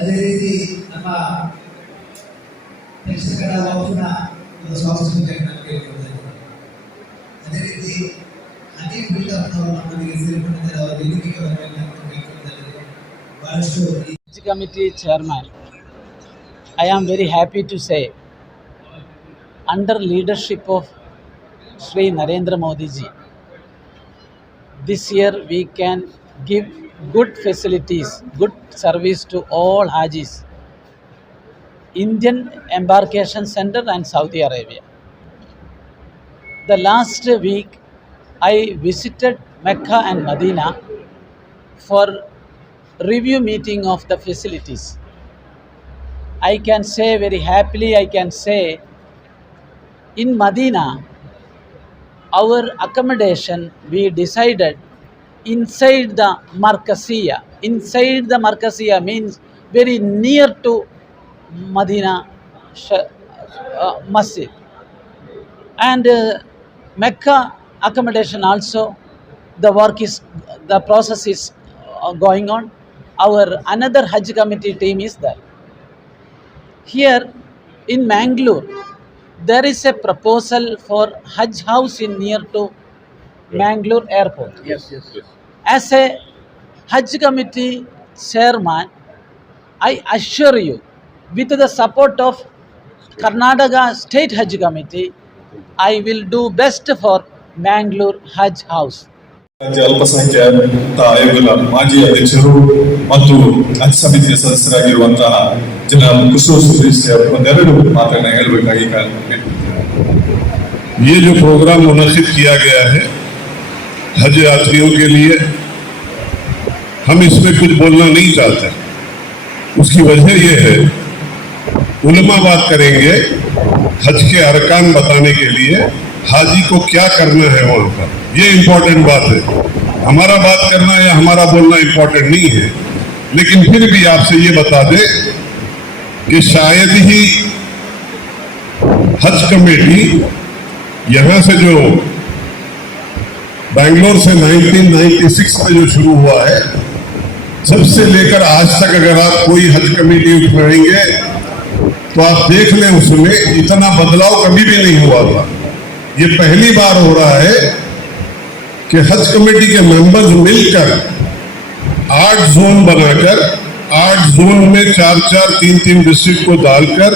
ಅದೇ ರೀತಿ ನಮ್ಮ ದಕ್ಷಿಣ ಕನ್ನಡ ವಕೀಲ ಸ್ವಾಗತಿಸಬೇಕಾಗಿ ನಾನು ಕೇಳಿಕೊಂಡಿದ್ದೇನೆ. ಅದೇ ರೀತಿ ಅನೇಕ ಬಿಲ್ಡರ್ನವರು ನಮ್ಮೊಂದಿಗೆ ಸೇರಿಕೊಂಡಿದ್ದಾರೆ, ಅವರ ವೇದಿಕೆಗೆ ಬರಬೇಕು ಅಂತ ಕೇಳಿಕೊಂಡಿದ್ದಾರೆ. ಬಹಳಷ್ಟು Haj Committee Chairman, I am very happy to say, under leadership of Shri Narendra Modi ji, this year we can give good facilities, good service to all Hajis, Indian Embarkation Center and Saudi Arabia. The last week I visited Mecca and Medina for review meeting of the facilities. I can say very happily, I can say in Medina, our accommodation we decided inside the Markaziyya. Inside the Markaziyya means very near to Medina Masjid. And Mecca accommodation also, the process is going on. Our another Haj committee team is there. Here in Mangalore, there is a proposal for Haj house in near to Mangalore airport. Yes. As a Haj committee chairman, I assure you, with the support of Karnataka State Haj Committee, I will do best for Mangalore Haj house. ರಾಜ್ಯ ಅಲ್ಪಸಂಖ್ಯಾತ ಆಯೋಗದ ಮಾಜಿ ಅಧ್ಯಕ್ಷರು ಮತ್ತು ಹಜ್ ಸಮಿತಿಯ ಸದಸ್ಯರಾಗಿರುವಂತಹ ಜನಾಬ್ ಒಂದೆರಡು ಮಾತನ್ನ ಹೇಳಬೇಕಾಗಿ ये जो प्रोग्राम मुनक्किद किया गया है हज यात्रियों के लिए, हम इसमें कुछ बोलना नहीं चाहते। उसकी वजह ये है, उलमा बात करेंगे हज के अरकान बताने के लिए, हाजी को क्या करना है वहां पर, ये इम्पोर्टेंट बात है। हमारा बात करना या हमारा बोलना इम्पोर्टेंट नहीं है, लेकिन फिर भी आपसे ये बता दें कि शायद ही हज कमेटी यहाँ से जो बैंगलोर से 1996 में जो शुरू हुआ है, सबसे लेकर आज तक अगर आप कोई हज कमेटी उठाएंगे तो आप देख लें उसमें इतना बदलाव कभी भी नहीं हुआ था। ये पहली बार हो रहा है कि हज कमेटी के मेंबर्स मिलकर 8 जोन बनाकर 8 जोन में 4-4, 3-3 डिस्ट्रिक्ट को डालकर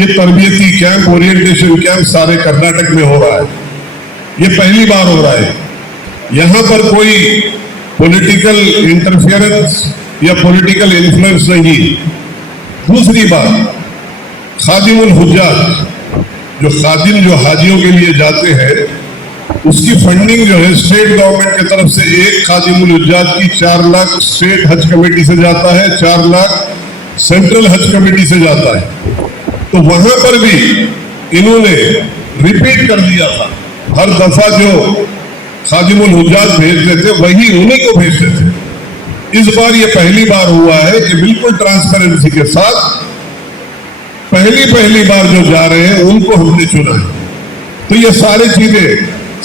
ये तरबियती कैंप, ओरिएंटेशन कैंप सारे कर्नाटक में हो रहा है। ये पहली बार हो रहा है। यहाँ पर कोई पॉलिटिकल इंटरफेरेंस या पॉलिटिकल इन्फ्लुएंस नहीं। दूसरी बात, खादिमुल हुज्जाज जो खादिम जो हाजियों के लिए जाते हैं, उसकी फंडिंग जो है स्टेट गवर्नमेंट की तरफ से एक खादिमुल हुज्जाज की 4 लाख स्टेट हज कमेटी से जाता है, 4 लाख सेंट्रल हज कमेटी से जाता है। तो वहां पर भी इन्होंने रिपीट कर दिया था, हर दफा जो खादिमुल हुज्जाज भेजते थे वही उन्हीं को भेजते थे। इस बार ये पहली बार हुआ है कि बिल्कुल ट्रांसपेरेंसी के साथ पहली बार जो जा रहे हैं उनको हमने चुना है। तो ये सारी चीजें,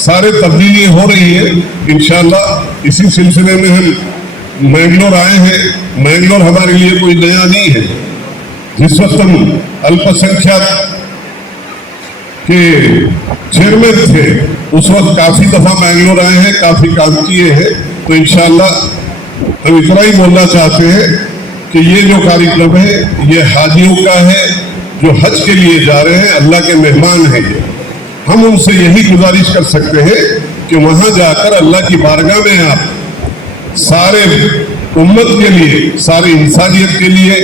सारे तब्दीली हो रही है। इंशाल्लाह इसी सिलसिले में हम मैंगलोर आए हैं। मैंगलोर हमारे लिए कोई नया नहीं है। जिस वक्त हम अल्पसंख्यक के चेयरमैन थे उस वक्त काफी दफा मैंगलोर आए हैं, काफी काम किए हैं। तो इंशाल्लाह हम इतना ही बोलना चाहते हैं कि ये जो कार्यक्रम है ये हाजियों का है जो हज के लिए जा रहे हैं, अल्लाह के मेहमान हैं। ये हम उनसे यही गुजारिश कर सकते हैं कि वहां जाकर अल्लाह की बारगाह में आप सारे उम्मत के लिए, सारी इंसानियत के लिए,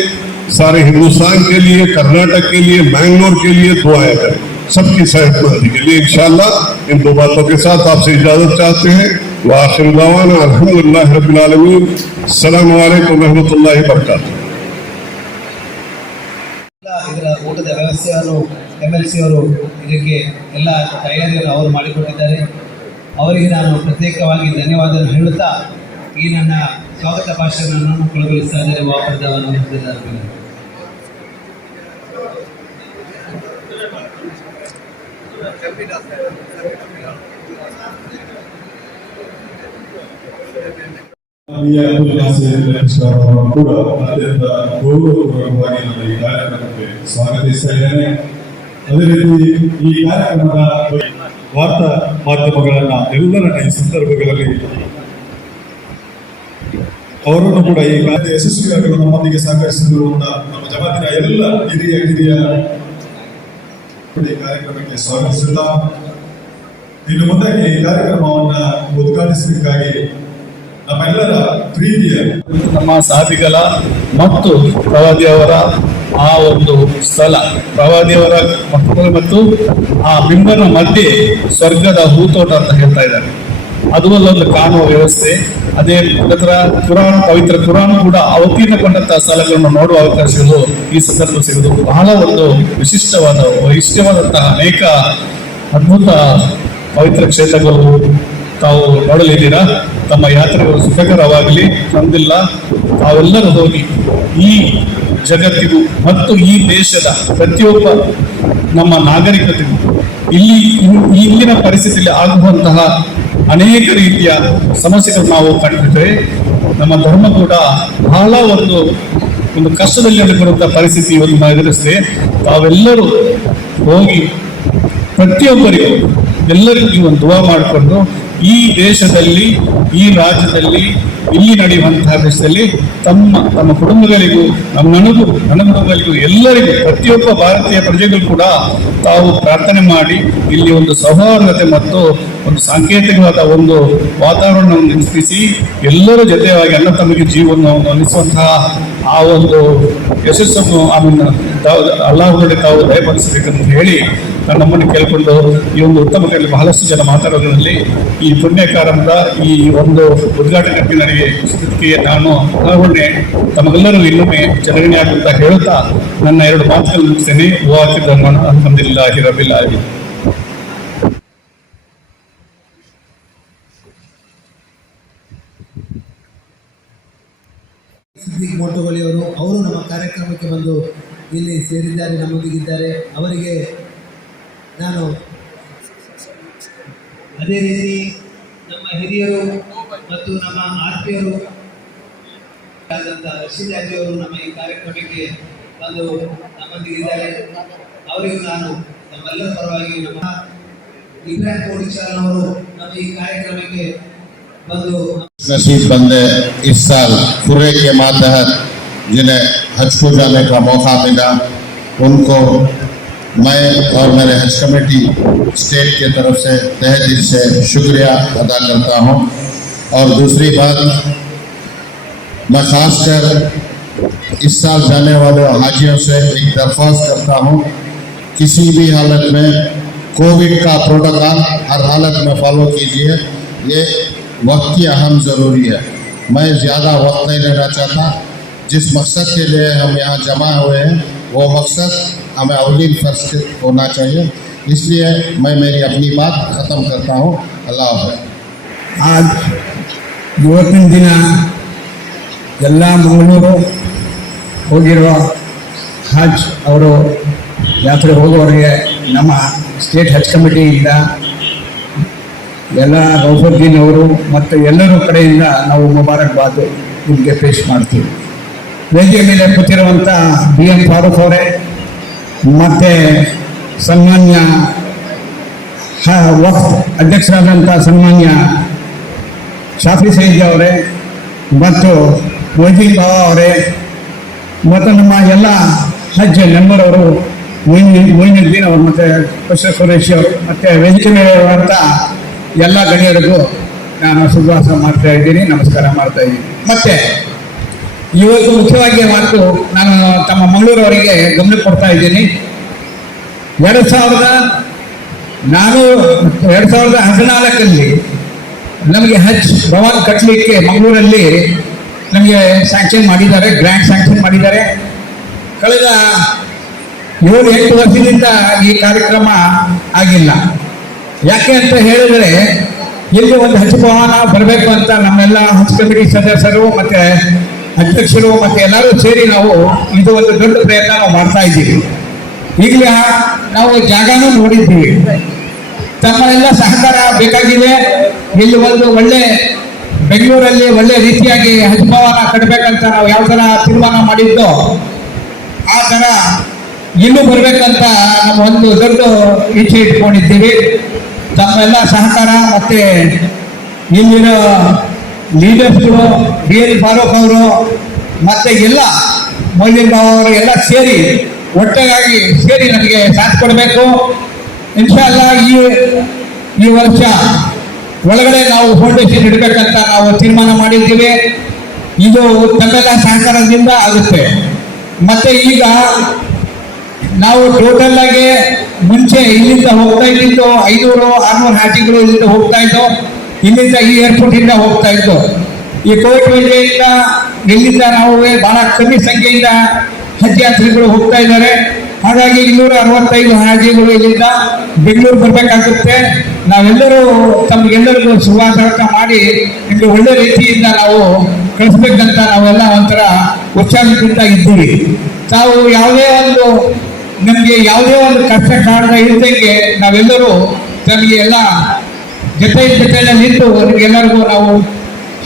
सारे हिंदुस्तान के लिए, कर्नाटक के लिए, मैंगलोर के लिए दुआएं करें, सबकी सेहतमंदी के लिए। इंशाल्लाह इन 2 बातों के साथ आपसे इजाजत चाहते हैं। वाखिर दावाना अल्हम्दुलिल्लाहि रब्बिल आलमीन। अस्सलामु अलैकुम व रहमतुल्लाहि व बरकातुहू। ಇದರ ಊಟದ ವ್ಯವಸ್ಥೆಯನ್ನು MLC ಅವರು ಇದಕ್ಕೆ ಎಲ್ಲ ತಯಾರಿಯನ್ನು ಅವರು ಮಾಡಿಕೊಟ್ಟಿದ್ದಾರೆ. ಅವರಿಗೆ ನಾನು ಪ್ರತ್ಯೇಕವಾಗಿ ಧನ್ಯವಾದ ಹೇಳುತ್ತಾ ಈ ನನ್ನ ಸ್ವಾಗತ ಭಾಷಣವನ್ನು ಕೊನೆಗೊಳಿಸ್ತಾ ಇದ್ದಾರೆ. ವಾಪರದವನ್ನು ಕೂಡ ಅತ್ಯಂತ ಗೌರವಪೂರ್ವಕವಾಗಿ ನಾನು ಈ ಕಾರ್ಯಕ್ರಮಕ್ಕೆ ಸ್ವಾಗತಿಸ್ತಾ ಇದ್ದೇನೆ. ಅದೇ ರೀತಿ ಈ ಕಾರ್ಯಕ್ರಮದ ವಾರ್ತಾ ಮಾಧ್ಯಮಗಳನ್ನ ಎಲ್ಲರನ್ನ ಈ ಸಂದರ್ಭಗಳಲ್ಲಿ ಅವರನ್ನು ಕೂಡ ಈ ಕಾರ್ಯ ಯಶಸ್ವಿಯಾಗಲು ನಮ್ಮೊಂದಿಗೆ ಸಹಕರಿಸಿರುವಂತಹ ನಮ್ಮ ಜಮಾತಿನ ಎಲ್ಲ ಹಿರಿಯ ಈ ಕಾರ್ಯಕ್ರಮಕ್ಕೆ ಸ್ವಾಗತಿಸುತ್ತಾ ಇನ್ನು ಮುಂದೆ ಈ ಕಾರ್ಯಕ್ರಮವನ್ನ ಉದ್ಘಾಟಿಸಬೇಕಾಗಿ ನಮ್ಮೆಲ್ಲರ ಪ್ರೀತಿಯ ನಮ್ಮ ಸಾಧಿಗಳ ಮತ್ತು ಪ್ರವಾದಿಯವರ ಆ ಒಂದು ಸ್ಥಳ, ಪ್ರವಾದಿಯವರ ಮತ್ತು ಆ ಬಿಂಬನ ಮಧ್ಯೆ ಸ್ವರ್ಗದ ಹೂತೋಟ ಅಂತ ಹೇಳ್ತಾ ಇದ್ದಾರೆ. ಅದು ಒಂದು ಕಾಣುವ ವ್ಯವಸ್ಥೆ. ಅದೇ ನಂತರ ಕುರಾನ್, ಪವಿತ್ರ ಕುರಾನ್ ಕೂಡ ಅವತೀರ್ಣಗೊಂಡಂತಹ ಸ್ಥಳಗಳನ್ನು ನೋಡುವ ಅವಕಾಶಗಳು ಈ ಸಂದರ್ಭ ಸಿಗುವುದು. ಬಹಳ ಒಂದು ವೈಶಿಷ್ಟ್ಯವಾದಂತಹ ಅನೇಕ ಅದ್ಭುತ ಪವಿತ್ರ ಕ್ಷೇತ್ರಗಳು ತಾವು ನೋಡಲಿದ್ದೀರಾ. ತಮ್ಮ ಯಾತ್ರೆಗಳು ಸುಖಕರವಾಗಲಿ. ತಂದಿಲ್ಲ ತಾವೆಲ್ಲರೂ ಹೋಗಿ ಈ ಜಗತ್ತಿಗೂ ಮತ್ತು ಈ ದೇಶದ ಪ್ರತಿಯೊಬ್ಬ ನಮ್ಮ ನಾಗರಿಕತೆಗೂ ಇಲ್ಲಿನ ಪರಿಸ್ಥಿತಿಯಲ್ಲಿ ಆಗುವಂತಹ ಅನೇಕ ರೀತಿಯ ಸಮಸ್ಯೆಗಳು ನಾವು ಕಂಡಿದ್ರೆ ನಮ್ಮ ಧರ್ಮ ಕೂಡ ಬಹಳ ಒಂದು ಕಷ್ಟದಲ್ಲಿ ಬರುವಂತಹ ಪರಿಸ್ಥಿತಿ ಇವತ್ತು ನಾವು ಎದುರಿಸಿದೆ. ತಾವೆಲ್ಲರೂ ಹೋಗಿ ಪ್ರತಿಯೊಬ್ಬರಿಗೂ ಎಲ್ಲರಿಗೂ ಒಂದು ದುವಾ ಮಾಡಿಕೊಂಡು ಈ ದೇಶದಲ್ಲಿ, ಈ ರಾಜ್ಯದಲ್ಲಿ, ಇಲ್ಲಿ ನಡೆಯುವಂತಹ ದೇಶದಲ್ಲಿ ತಮ್ಮ ಕುಟುಂಬಗಳಿಗೂ ನನಗೂ ಎಲ್ಲರಿಗೂ ಪ್ರತಿಯೊಬ್ಬ ಭಾರತೀಯ ಪ್ರಜೆಗಳು ಕೂಡ ತಾವು ಪ್ರಾರ್ಥನೆ ಮಾಡಿ ಇಲ್ಲಿ ಒಂದು ಸೌಹಾರ್ದತೆ ಮತ್ತು ಒಂದು ಸಾಂಕೇತಿಕವಾದ ಒಂದು ವಾತಾವರಣವನ್ನು ನಿರ್ಮಿಸಿ ಎಲ್ಲರ ಜೊತೆಯಾಗಿ ಅಣ್ಣ ತಮಗೆ ಜೀವನವನ್ನು ನಡೆಸುವಂತಹ ಆ ಒಂದು ಯಶಸ್ಸನ್ನು ಅಲ್ಲಾಹ್ ತಾವು ದಯಪಾಲಿಸಬೇಕಂತ ಹೇಳಿ ನಮ್ಮನ್ನು ಕೇಳಿಕೊಂಡು ಈ ಒಂದು ಉತ್ತಮ ಕೈಯಲ್ಲಿ ಬಹಳಷ್ಟು ಜನ ಮಾತಾಡೋದ್ರಲ್ಲಿ ಈ ಪುಣ್ಯಕಾರಂಭದ ಈ ಒಂದು ಉದ್ಘಾಟನೆಗೆ ನನಗೆ ನಾನು ಒಳಗೊಂಡೆ ತಮಗೆಲ್ಲರೂ ಇನ್ನೊಮ್ಮೆ ಜನಗಣಿ ಆಗುತ್ತಾ ಹೇಳುತ್ತಾ ನನ್ನ 2 ಮಾತುಗಳು ಮುಗಿಸ್ತೇನೆ. ಅಲ್ಹಮ್ದುಲಿಲ್ಲಾಹಿ ರಬ್ಬಿಲ್ ಆಲಮೀನ್. ಮೋಟೋಗಳಿಯವರು ಅವರು ನಮ್ಮ ಕಾರ್ಯಕ್ರಮಕ್ಕೆ ಬಂದು ಇಲ್ಲಿ ಸೇರಿದ್ದಾರೆ, ನಮ್ಮೊಂದಿಗಿದ್ದಾರೆ. ಅವರಿಗೆ ನಾನು ಅದೇ ರೀತಿ ನಮ್ಮ ಹಿರಿಯರು ಮತ್ತು ನಮ್ಮ ಆತ್ಮೀಯರು ಆದಂಥ ರಶೀದಾಜಿಯವರು ನಮ್ಮ ಈ ಕಾರ್ಯಕ್ರಮಕ್ಕೆ ಬಂದು ನಮ್ಮೊಂದಿಗಿದ್ದಾರೆ. ಅವರಿಗೂ ನಾನು ನಮ್ಮೆಲ್ಲರ ಪರವಾಗಿ ನಮ್ಮ ಇಬ್ರಾಹಿಂ ಕೋಡಿಚಾಲ್ ಅವರು ನಮ್ಮ ಈ ಕಾರ್ಯಕ್ರಮಕ್ಕೆ ಬಂದು नसीब बंदे इस साल पूरे के मातहत जिन्हें हज को जाने का मौका मिला, उनको मैं और मेरे हज कमेटी स्टेट के तरफ से तहे दिल से शुक्रिया अदा करता हूं। और दूसरी बात, मैं खासकर इस साल जाने वाले हाजियों से एक दरख्वास्त करता हूं, किसी भी हालत में कोविड का प्रोटोकॉल हर हालत में फॉलो कीजिए। ये वक्त की अहम ज़रूरी है। मैं ज़्यादा वक्त नहीं लेना चाहता। जिस मकसद के लिए हम यहाँ जमा हुए हैं वो मकसद हमें अवलीन फर्ज होना चाहिए। इसलिए मैं मेरी अपनी बात ख़त्म करता हूँ। अल्लाह हाफ़िज़। आज ಇವತ್ತಿನ ದಿನ ಎಲ್ಲ ಮಂಗಳೂರು ಹೋಗಿರುವ ಹಜ್ ಅವರು ಯಾತ್ರೆ ಹೋಗುವವರಿಗೆ ನಮ್ಮ ಸ್ಟೇಟ್ ಹಜ್ ಕಮಿಟಿಯಿಂದ ಎಲ್ಲ ಗೌಫುದ್ದೀನ್ ಅವರು ಮತ್ತು ಎಲ್ಲರ ಕಡೆಯಿಂದ ನಾವು ಮುಬಾರಕ್ಬಾದ್ ನಿಮಗೆ ಪೇಶ್ ಮಾಡ್ತೀವಿ. ವೇದಿಕೆ ಮೇಲೆ ಕೂತಿರುವಂಥ BM ಫಾರೂಕ್ ಅವರೇ ಮತ್ತು ಸನ್ಮಾನ್ಯ ವಕ್ಫ್ ಅಧ್ಯಕ್ಷರಾದಂಥ ಸನ್ಮಾನ್ಯ ಶಾಫಿ ಸೈದ್ ಅವರೇ ಮತ್ತು ಮೊಯ್ದೀನ್ ಬಾಬಾ ಅವರೇ ಮತ್ತು ನಮ್ಮ ಎಲ್ಲ ಹಜ್ ಮೆಂಬರ್ ಅವರು ಮೊಯ್ನುದ್ದೀನ್ ಅವರು ಮತ್ತು ಅಶ್ರಫ್ ಖುರೇಶಿ ಅವರು ಮತ್ತು ವೇದಿಕೆ ಮೇಲೆ ಇರುವಂಥ ಎಲ್ಲ ಗಣ್ಯರಿಗೂ ನಾನು ಸುಭಾಷ ಮಾಡ್ತಾ ಇದ್ದೀನಿ, ನಮಸ್ಕಾರ ಮಾಡ್ತಾ ಇದ್ದೀನಿ. ಮತ್ತು ಇವತ್ತು ಮುಖ್ಯವಾಗಿ ಮಾತು ನಾನು ತಮ್ಮ ಮಂಗಳೂರವರಿಗೆ ಗಮನ ಕೊಡ್ತಾ ಇದ್ದೀನಿ. 2014 ನಮಗೆ ಹಜ್ ಭವನ್ ಕಟ್ಟಲಿಕ್ಕೆ ಮಂಗಳೂರಲ್ಲಿ ನಮಗೆ ಸ್ಯಾಂಕ್ಷನ್ ಮಾಡಿದ್ದಾರೆ, ಗ್ರ್ಯಾಂಡ್ ಸ್ಯಾಂಕ್ಷನ್ ಮಾಡಿದ್ದಾರೆ. ಕಳೆದ 7-8 ವರ್ಷದಿಂದ ಈ ಕಾರ್ಯಕ್ರಮ ಆಗಿಲ್ಲ. ಯಾಕೆ ಅಂತ ಹೇಳಿದ್ರೆ ಇಲ್ಲಿ ಒಂದು ಹಜ್ ಭವನ ಬರಬೇಕು ಅಂತ ನಮ್ಮೆಲ್ಲ ಹಜ್ ಕಮಿಟಿ ಸದಸ್ಯರು ಮತ್ತೆ ಅಧ್ಯಕ್ಷರು ಮತ್ತೆ ಎಲ್ಲರೂ ಸೇರಿ ನಾವು ಇದು ಒಂದು ದೊಡ್ಡ ಪ್ರಯತ್ನ ನಾವು ಮಾಡ್ತಾ ಇದ್ದೀವಿ. ಈಗಲೇ ನಾವು ಜಾಗನೂ ನೋಡಿದ್ದೀವಿ. ತಮ್ಮೆಲ್ಲ ಸಹಕಾರ ಬೇಕಾಗಿದೆ. ಇಲ್ಲಿ ಒಂದು ಒಳ್ಳೆ ಬೆಂಗಳೂರಲ್ಲಿ ಒಳ್ಳೆ ರೀತಿಯಾಗಿ ಹಜ್ ಭವನ ಕಟ್ಟಬೇಕಂತ ನಾವು ಯಾವ ಥರ ತೀರ್ಮಾನ ಮಾಡಿದ್ದೋ ಆ ಥರ ಇಲ್ಲೂ ಬರಬೇಕಂತ ನಾವು ಒಂದು ದೊಡ್ಡ ಇಚ್ಛೆ ಇಟ್ಕೊಂಡಿದ್ದೀವಿ. ತಮ್ಮೆಲ್ಲ ಸಹಕಾರ ಮತ್ತೆ ಇಲ್ಲಿರೋ ಲೀಡರ್ಸ್ಗಳು BL ಫಾರೂಕ್ ಅವರು ಮತ್ತೆ ಎಲ್ಲ ಮೊಯ್ಲಿನ್ ಬಾಬು ಅವರು ಎಲ್ಲ ಸೇರಿ ಒಟ್ಟಾಗಿ ಸೇರಿ ನಮಗೆ ಸಾಥ್ ಕೊಡಬೇಕು. ಇನ್ಶಾಲ್ಲ ಈ ವರ್ಷ ಒಳಗಡೆ ನಾವು ಫೌಂಡೇಶನ್ ಇಡಬೇಕಂತ ನಾವು ತೀರ್ಮಾನ ಮಾಡಿದ್ದೀವಿ. ಇದು ತಮ್ಮೆಲ್ಲ ಸಹಕಾರದಿಂದ ಆಗುತ್ತೆ. ಮತ್ತೆ ಈಗ ನಾವು ಟೋಟಲ್ ಆಗಿ ಮುಂಚೆ ಇಲ್ಲಿಂದ ಹೋಗ್ತಾ ಇದ್ದಿದ್ದು 500-600 ಹಾಜಿಗಳು ಇಲ್ಲಿಂದ ಹೋಗ್ತಾ ಇದ್ದು. ಇಲ್ಲಿಂದ ಈ ಏರ್ಪೋರ್ಟ್ ಇಂದ ಹೋಗ್ತಾ ಇದ್ದು. ಈ ಕೋವಿಡ್ ವಜೆಯಿಂದ ಇಲ್ಲಿಂದ ನಾವು ಬಹಳ ಕಮ್ಮಿ ಸಂಖ್ಯೆಯಿಂದ ಹಜ್ ಯಾತ್ರಿಗಳು ಹೋಗ್ತಾ ಇದ್ದಾರೆ. ಹಾಗಾಗಿ 265 ಹಾಜಿಗಳು ಇಲ್ಲಿಂದ ಬೆಂಗಳೂರು ಬರಬೇಕಾಗುತ್ತೆ. ನಾವೆಲ್ಲರೂ ತಮಗೆಲ್ಲರಿಗೂ ಸುವಾಸಕ ಮಾಡಿ ಇಲ್ಲಿ ಒಳ್ಳೆ ರೀತಿಯಿಂದ ನಾವು ಕಳಿಸ್ಬೇಕಂತ ನಾವೆಲ್ಲ ಒಂಥರ ಉತ್ಸಾಹದಿಂದ ಇದ್ದೀವಿ. ತಾವು ನಮಗೆ ಯಾವುದೇ ಒಂದು ಕಷ್ಟ ಕಾರಣ ಇದ್ದಂಗೆ ನಾವೆಲ್ಲರೂ ತಮಗೆ ಎಲ್ಲ ಜೊತೆಯಲ್ಲಿ ನಿಂತು ಎಲ್ಲರಿಗೂ ನಾವು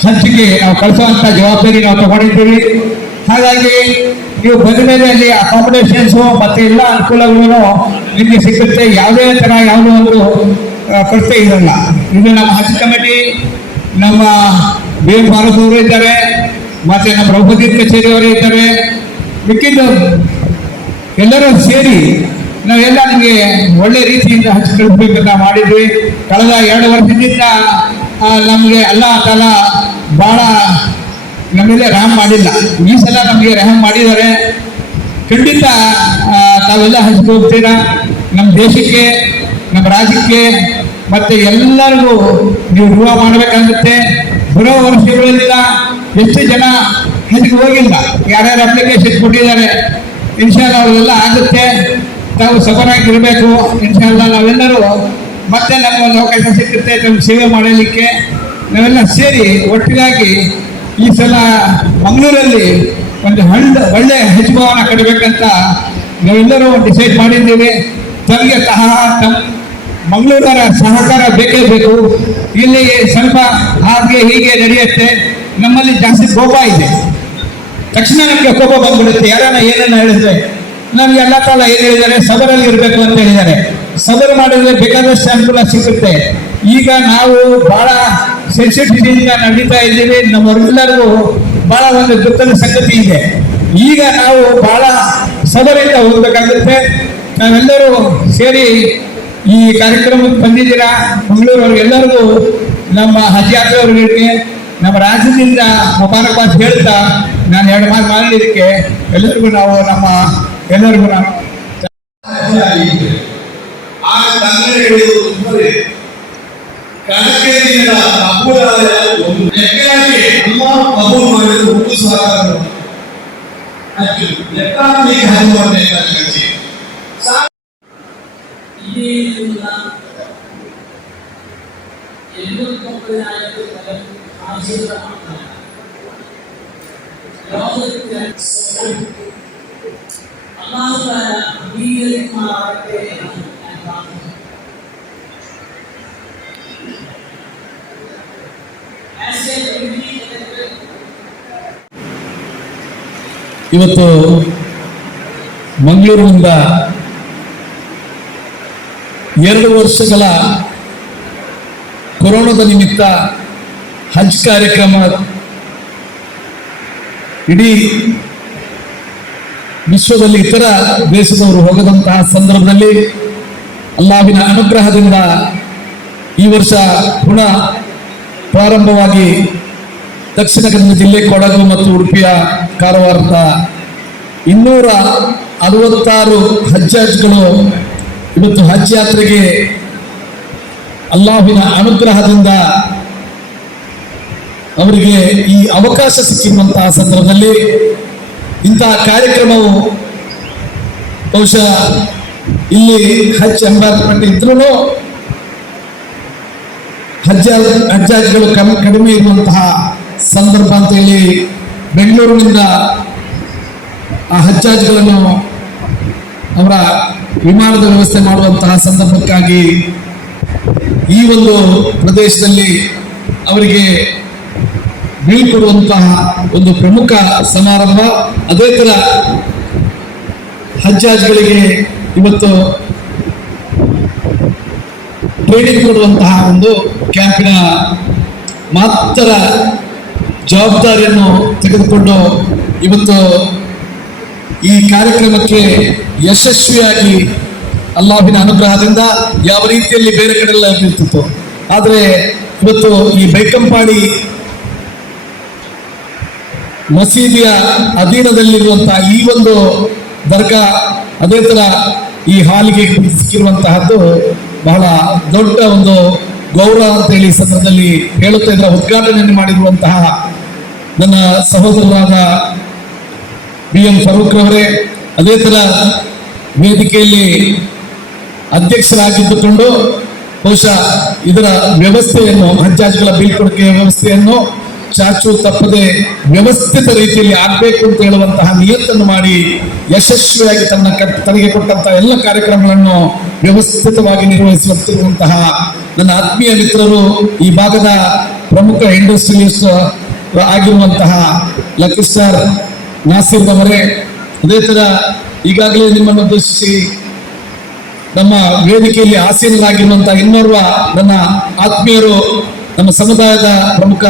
ಹಂಚಿಕೆ ನಾವು ಕಳಿಸುವಂಥ ಜವಾಬ್ದಾರಿ ನಾವು ತಗೊಂಡಿದ್ದೀವಿ. ಹಾಗಾಗಿ ನೀವು ಬಂದ ಮೇಲೆ ಅಲ್ಲಿ ಅಕಾಮಿಡೇಷನ್ಸು ಮತ್ತು ಎಲ್ಲ ಅನುಕೂಲಗಳು ನಿಮಗೆ ಸಿಗುತ್ತೆ. ಯಾವುದೇ ಥರ ಯಾವುದೋ ಒಂದು ಕೊರತೆ ಇರಲ್ಲ. ಇದು ನಮ್ಮ ಹಜ್ ಕಮಿಟಿ, ನಮ್ಮ BL ಫಾರೂಕ್ ಅವರು ಇದ್ದಾರೆ, ಮತ್ತು ನಮ್ಮ ರಘುಪತಿ ಕಚೇರಿಯವರು ಇದ್ದಾರೆ. ಮಿಕ್ಕಿದ್ದು ಎಲ್ಲರೂ ಸೇರಿ ನಾವೆಲ್ಲ ನಿಮಗೆ ಒಳ್ಳೆ ರೀತಿಯಿಂದ ಹಜ್ ಕಳಿಸ್ಬೇಕಂತ ಮಾಡಿದ್ವಿ. ಕಳೆದ 2 ವರ್ಷದಿಂದ ನಮಗೆ ಅಲ್ಲಾಹ್ ತಾಲ ಭಾಳ ನಮಗೆ ರೆಹಮ್ ಮಾಡಿಲ್ಲ. ಈ ಸಲ ನಮಗೆ ರೆಹಮ್ ಮಾಡಿದ್ದಾರೆ. ಖಂಡಿತ ತಾವೆಲ್ಲ ಹಜ್ಗೆ ಹೋಗ್ತೀರಾ. ನಮ್ಮ ದೇಶಕ್ಕೆ, ನಮ್ಮ ರಾಜ್ಯಕ್ಕೆ ಮತ್ತು ಎಲ್ಲರಿಗೂ ನೀವು ದುಆ ಮಾಡಬೇಕಾಗುತ್ತೆ. ಬರೋ ವರ್ಷಗಳಿಂದ ಎಷ್ಟು ಜನ ಹಜ್ಗೆ ಹೋಗಿಲ್ಲ, ಯಾರ್ಯಾರು ಅಪ್ಲಿಕೇಶನ್ ಕೊಟ್ಟಿದ್ದಾರೆ, ಇನ್ಶಾಲ್ಲ ಅವರೆಲ್ಲ ಆಗುತ್ತೆ. ತಾವು ಸಬರಾಗಿರಬೇಕು. ಇನ್ಶಾಲ್ಲ ನಾವೆಲ್ಲರೂ ಮತ್ತೆ ನಮಗೊಂದು ಅವಕಾಶ ಸಿಗುತ್ತೆ ನಮ್ಗೆ ಸೇವೆ ಮಾಡಲಿಕ್ಕೆ. ನಾವೆಲ್ಲ ಸೇರಿ ಒಟ್ಟಿಗಾಗಿ ಈ ಸಲ ಮಂಗಳೂರಲ್ಲಿ ಒಂದು ಒಳ್ಳೆ ಹಜ್ ಭವನ ಕಟ್ಟಬೇಕಂತ ನಾವೆಲ್ಲರೂ ಡಿಸೈಡ್ ಮಾಡಿದ್ದೀವಿ. ತಮಗೆ ಮಂಗಳೂರರ ಸಹಕಾರ ಬೇಕೇ ಬೇಕು. ಇಲ್ಲಿ ಸ್ವಲ್ಪ ಹಾಗೆ ಹೀಗೆ ನಡೆಯುತ್ತೆ. ನಮ್ಮಲ್ಲಿ ಜಾಸ್ತಿ ಕೋಪ ಇದೆ. ತಕ್ಷಣ ನಮಗೆ ಕೋಪ ಬಂದ್ಬಿಡುತ್ತೆ. ಯಾರನ್ನ ಏನನ್ನ ಹೇಳಿದ್ರೆ ನಮ್ಗೆ ಎಲ್ಲ ಕಾಲ ಏನು ಹೇಳಿದ್ದಾರೆ, ಸಬರಲ್ಲಿ ಇರಬೇಕು ಅಂತ ಹೇಳಿದ್ದಾರೆ. ಸಬರ್ ಮಾಡಿದ್ರೆ ಬೇಕಾದಷ್ಟು ಅನುಕೂಲ ಸಿಗುತ್ತೆ. ಈಗ ನಾವು ಬಹಳ ಸೆನ್ಸಿಟಿವಿಟಿಯಿಂದ ನಡೀತಾ ಇದ್ದೀವಿ. ನಮ್ಮೆಲ್ಲರಿಗೂ ಬಹಳ ಒಂದು ದುಃಖದ ಸಂಗತಿ ಇದೆ. ಈಗ ನಾವು ಬಹಳ ಸಬರಿಂದ ಹೋಗ್ಬೇಕಾಗುತ್ತೆ. ನಾವೆಲ್ಲರೂ ಸೇರಿ ಈ ಕಾರ್ಯಕ್ರಮಕ್ಕೆ ಬಂದಿದ್ದೀರಾ. ಮಂಗಳೂರವ್ರಿಗೆಲ್ಲರಿಗೂ ನಮ್ಮ ಹಜ್ ಯಾತ್ರೆಯವರಿಗೆ ನಮ್ಮ ರಾಜ್ಯದಿಂದ ಮುಬಾರಕ್ಬಾದ್ ಹೇಳ್ತಾ ನಾನು 2 ಮಾತು ಮಾಡಲಿಕ್ಕೆ ಎಲ್ಲರಿಗೂ ಎಲ್ಲರಿಗೂ ನಾನು ಇವತ್ತು ಮಂಗಳೂರಿನಿಂದ 2 ವರ್ಷಗಳ ಕೊರೋನಾದ ನಿಮಿತ್ತ ಹಜ್ ಕಾರ್ಯಕ್ರಮ ಇಡೀ ವಿಶ್ವದಲ್ಲಿ ಇತರ ದೇಶದವರು ಹೋಗದಂತಹ ಸಂದರ್ಭದಲ್ಲಿ ಅಲ್ಲಾಹಿನ ಅನುಗ್ರಹದಿಂದ ಈ ವರ್ಷ ಪುನಃ ಪ್ರಾರಂಭವಾಗಿ ದಕ್ಷಿಣ ಕನ್ನಡ ಜಿಲ್ಲೆ ಕೊಡಗು ಮತ್ತು ಉಡುಪಿಯ ಕಾರವಾರದ 266 ಹಜ್ಗಳು ಇವತ್ತು ಹಜ್ ಯಾತ್ರೆಗೆ ಅಲ್ಲಾಹಿನ ಅನುಗ್ರಹದಿಂದ ಅವರಿಗೆ ಈ ಅವಕಾಶ ಸಿಕ್ಕಿರುವಂತಹ ಸಂದರ್ಭದಲ್ಲಿ ಇಂತಹ ಕಾರ್ಯಕ್ರಮವು ಬಹುಶಃ ಇಲ್ಲಿ ಹಜ್ ಎಂಬಾರ್ಕ್ಮೆಂಟ್ ಇದ್ರೂ ಹಜ್ಜಾಜ್ಗಳು ಕಡಿಮೆ ಇರುವಂತಹ ಸಂದರ್ಭ ಅಂತ ಹೇಳಿ ಬೆಂಗಳೂರಿನಿಂದ ಆ ಹಜ್ಜಾಜ್ಗಳನ್ನು ಅವರ ವಿಮಾನದ ವ್ಯವಸ್ಥೆ ಮಾಡುವಂತಹ ಸಂದರ್ಭಕ್ಕಾಗಿ ಈ ಒಂದು ಪ್ರದೇಶದಲ್ಲಿ ಅವರಿಗೆ ಬೀಳ್ಕೊಡುವಂತಹ ಒಂದು ಪ್ರಮುಖ ಸಮಾರಂಭ. ಅದೇ ತರ ಹಜ್ಜಾಜ್ಗಳಿಗೆ ಇವತ್ತು ಟ್ರೈನಿಂಗ್ ಕೊಡುವಂತಹ ಒಂದು ಕ್ಯಾಂಪಿನ ಮಾತ್ರ ಜವಾಬ್ದಾರಿಯನ್ನು ತೆಗೆದುಕೊಂಡು ಇವತ್ತು ಈ ಕಾರ್ಯಕ್ರಮಕ್ಕೆ ಯಶಸ್ವಿಯಾಗಿ ಅಲ್ಲಾಹಿನ ಅನುಗ್ರಹದಿಂದ ಯಾವ ರೀತಿಯಲ್ಲಿ ಬೇರೆ ಕಡೆ ಎಲ್ಲ ಇರ್ತಿತ್ತು, ಆದರೆ ಇವತ್ತು ಈ ಬೈಕಂಪಾಡಿ ಮಸೀದಿಯ ಅಧೀನದಲ್ಲಿರುವಂತಹ ಈ ಒಂದು ದರ್ಗಾ, ಅದೇ ತರ ಈ ಹಾಲಿಗೆ ಸಿಕ್ಕಿರುವಂತಹದ್ದು ಬಹಳ ದೊಡ್ಡ ಒಂದು ಗೌರವ ಅಂತ ಹೇಳಿ ಸಂದರ್ಭದಲ್ಲಿ ಹೇಳುತ್ತಾ ಇದರ ಉದ್ಘಾಟನೆಯನ್ನು ಮಾಡಿರುವಂತಹ ನನ್ನ ಸಹೋದರರಾದ BM ಫರೂಕ್ ರವರೇ, ಅದೇ ತರ ವೇದಿಕೆಯಲ್ಲಿ ಅಧ್ಯಕ್ಷರಾಗಿದ್ದುಕೊಂಡು ಬಹುಶಃ ಇದರ ವ್ಯವಸ್ಥೆಯನ್ನು, ಹಜ್ಜಾಜ್ಗಳ ಬೀಳ್ಕೊಡುಗೆ ವ್ಯವಸ್ಥೆಯನ್ನು ಚಾಚು ತಪ್ಪದೆ ವ್ಯವಸ್ಥಿತ ರೀತಿಯಲ್ಲಿ ಆಗಬೇಕು ಅಂತ ಹೇಳುವಂತಹ ನಿಯತ್ತನ್ನು ಮಾಡಿ ಯಶಸ್ವಿಯಾಗಿ ತನಗೆ ಕೊಟ್ಟಂತಹ ಎಲ್ಲ ಕಾರ್ಯಕ್ರಮಗಳನ್ನು ವ್ಯವಸ್ಥಿತವಾಗಿ ನಿರ್ವಹಿಸುತ್ತಿರುವಂತಹ ನನ್ನ ಆತ್ಮೀಯ ಮಿತ್ರರು, ಈ ಭಾಗದ ಪ್ರಮುಖ ಇಂಡಸ್ಟ್ರಿಯಲಿಸ್ಟ್ ಆಗಿರುವಂತಹ ಲಕ್ಕಿಸ್ಟಾರ್ ನಾಸಿರ್ ಅವರೇ, ಅದೇ ತರ ಈಗಾಗಲೇ ನಿಮ್ಮನ್ನು ಉದ್ದೇಶಿಸಿ ನಮ್ಮ ವೇದಿಕೆಯಲ್ಲಿ ಆಸೀನರಾಗಿರುವಂತಹ ಇನ್ನೋರ್ವ ನನ್ನ ಆತ್ಮೀಯರು, ನಮ್ಮ ಸಮುದಾಯದ ಪ್ರಮುಖ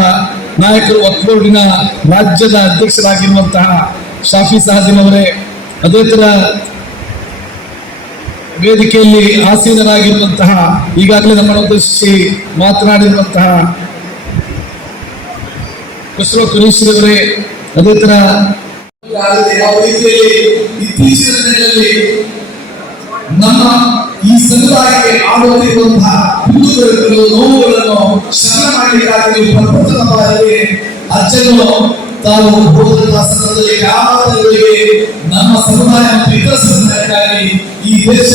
ನಾಯಕರು, ವಕ್ಫ್ ಬೋರ್ಡಿನ ರಾಜ್ಯದ ಅಧ್ಯಕ್ಷರಾಗಿರುವಂತಹ ಶಾಫಿ ಸಹದಿನ್ ಅವರೇ, ಅದೇ ತರ ವೇದಿಕೆಯಲ್ಲಿ ಆಸೀನರಾಗಿರುವಂತಹ ಈಗಾಗಲೇ ನಮ್ಮನ್ನು ಉದ್ದೇಶಿಸಿ ಮಾತನಾಡಿರುವಂತಹ ಖುಸ್ರೋ ಕುರೇಶಿರವರೇ, ಅದೇ ತರ ಯಾವ ರೀತಿಯಲ್ಲಿ ಇತ್ತೀಚಿನ ದಿನಗಳಲ್ಲಿ ನಮ್ಮ ಈ ಸಮುದಾಯಕ್ಕೆ ಆಡುತ್ತಿರುವಂತಹ ಕುಂದುಕೊರತೆಗಳು, ನೋವುಗಳನ್ನು ಶ್ರಮ ಮಾಡಲಿಕ್ಕಾಗಿ ಪ್ರಪ್ರಥಮ ಬಾರಿಗೆ ಅಜ್ಜನ್ನು ತಾವು ಹೋದಂತಹ ಸಂದರ್ಭದಲ್ಲಿ ಗ್ರಾಮಾಂತರಗಳಿಗೆ ನಮ್ಮ ಸಮುದಾಯ ಮತ್ತು ಇತರ ಸಮುದಾಯಕ್ಕಾಗಿ ಈ ದೇಶ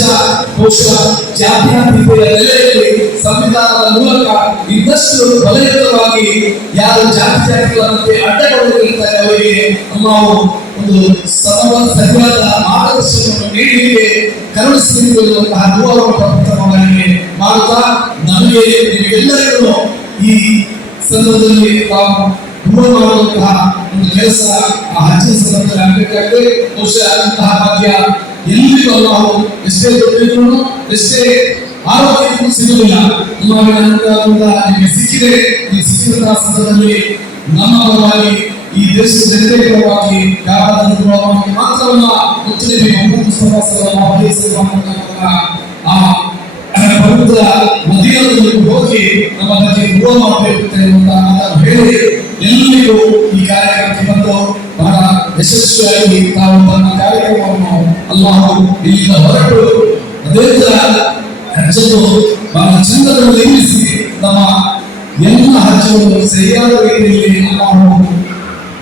ಬಹುಶಃ ಜಾತ್ಯತೀತತೆಯ ನೆಲೆಯಲ್ಲಿ ಸಂವಿಧಾನದ ಮೂಲಕ ಇನ್ನಷ್ಟು ಬಲಯುತವಾಗಿ ಯಾರು ಜಾತಿಗಳಂತೆ ಅಡ್ಡಗೊಳ್ಳಲಿದ್ದಾರೆ ಅವರಿಗೆ ನಾವು ಒಂದು ಸರಿಯಾದ ಮಾರ್ಗದರ್ಶನವನ್ನು ನೀಡಲಿಕ್ಕೆ ಕರುಣಿಸುತ್ತಿರುವಂತಹ ಪ್ರಪ್ರಥಮವಾಗಿ ಮಾಡುತ್ತಾ ನಮಗೆ ನಿಮಗೆಲ್ಲರಿಗೂ ಈ ಸಂದರ್ಭದಲ್ಲಿ ತಾವು ದೂರ ಮಾಡುವಂತಹ ಒಂದು ಕೆಲಸ ಆ ಹಜ್ಜಿನ ಸಂದರ್ಭದಲ್ಲಿ ಆಗಬೇಕಾಗಿದೆ. ಬಹುಶಃ ಅಂತಹ ಭಾಗ್ಯ ಎಲ್ಲಿಗೂ ನಾವು ಎಷ್ಟೇ ದುಡ್ಡಿದ್ರು ಎಷ್ಟೇ ಆರೋಗ್ಯಕ್ಕೂ ಸಿಗುವುದಿಲ್ಲ. ನಿಮಗೆ ಸಿಕ್ಕಿದೆ, ನೀವು ಸಿಕ್ಕಿದಂತಹ ಸಂದರ್ಭದಲ್ಲಿ ನಮ್ಮ ಪರವಾಗಿ, ಈ ದೇಶದ ಜನತೆಯ ಪರವಾಗಿ ಮಾತ್ರವಲ್ಲ, ಆ ಪವಿತ್ರ ಮದೀನದಲ್ಲಿ ಹೋಗಿ ನಮ್ಮ ಬಗ್ಗೆ ದುಆ ಮಾಡಬೇಕು ಅಂತ ಹೇಳಿ ಎಲ್ಲರಿಗೂ ಈ ಕಾರ್ಯಕ್ರಮಕ್ಕೆ ಬಂದು ಬಹಳ ಯಶಸ್ವಿಯಾಗಿ ತಾವು ತಮ್ಮ ಕಾರ್ಯಕ್ರಮವನ್ನು ಅಲ್ಲಾಹು ಇಲ್ಲಿಂದ ಹೊರಟು ಅದೇ ತರ ಹಜ್ಜನ್ನು ಬಹಳ ಚಂದದಲ್ಲಿ ನಿರ್ಮಿಸಿ ನಮ್ಮ ಎಲ್ಲ ಹಜ್ಜನ್ನು ಸರಿಯಾದ ರೀತಿಯಲ್ಲಿ ನಾವು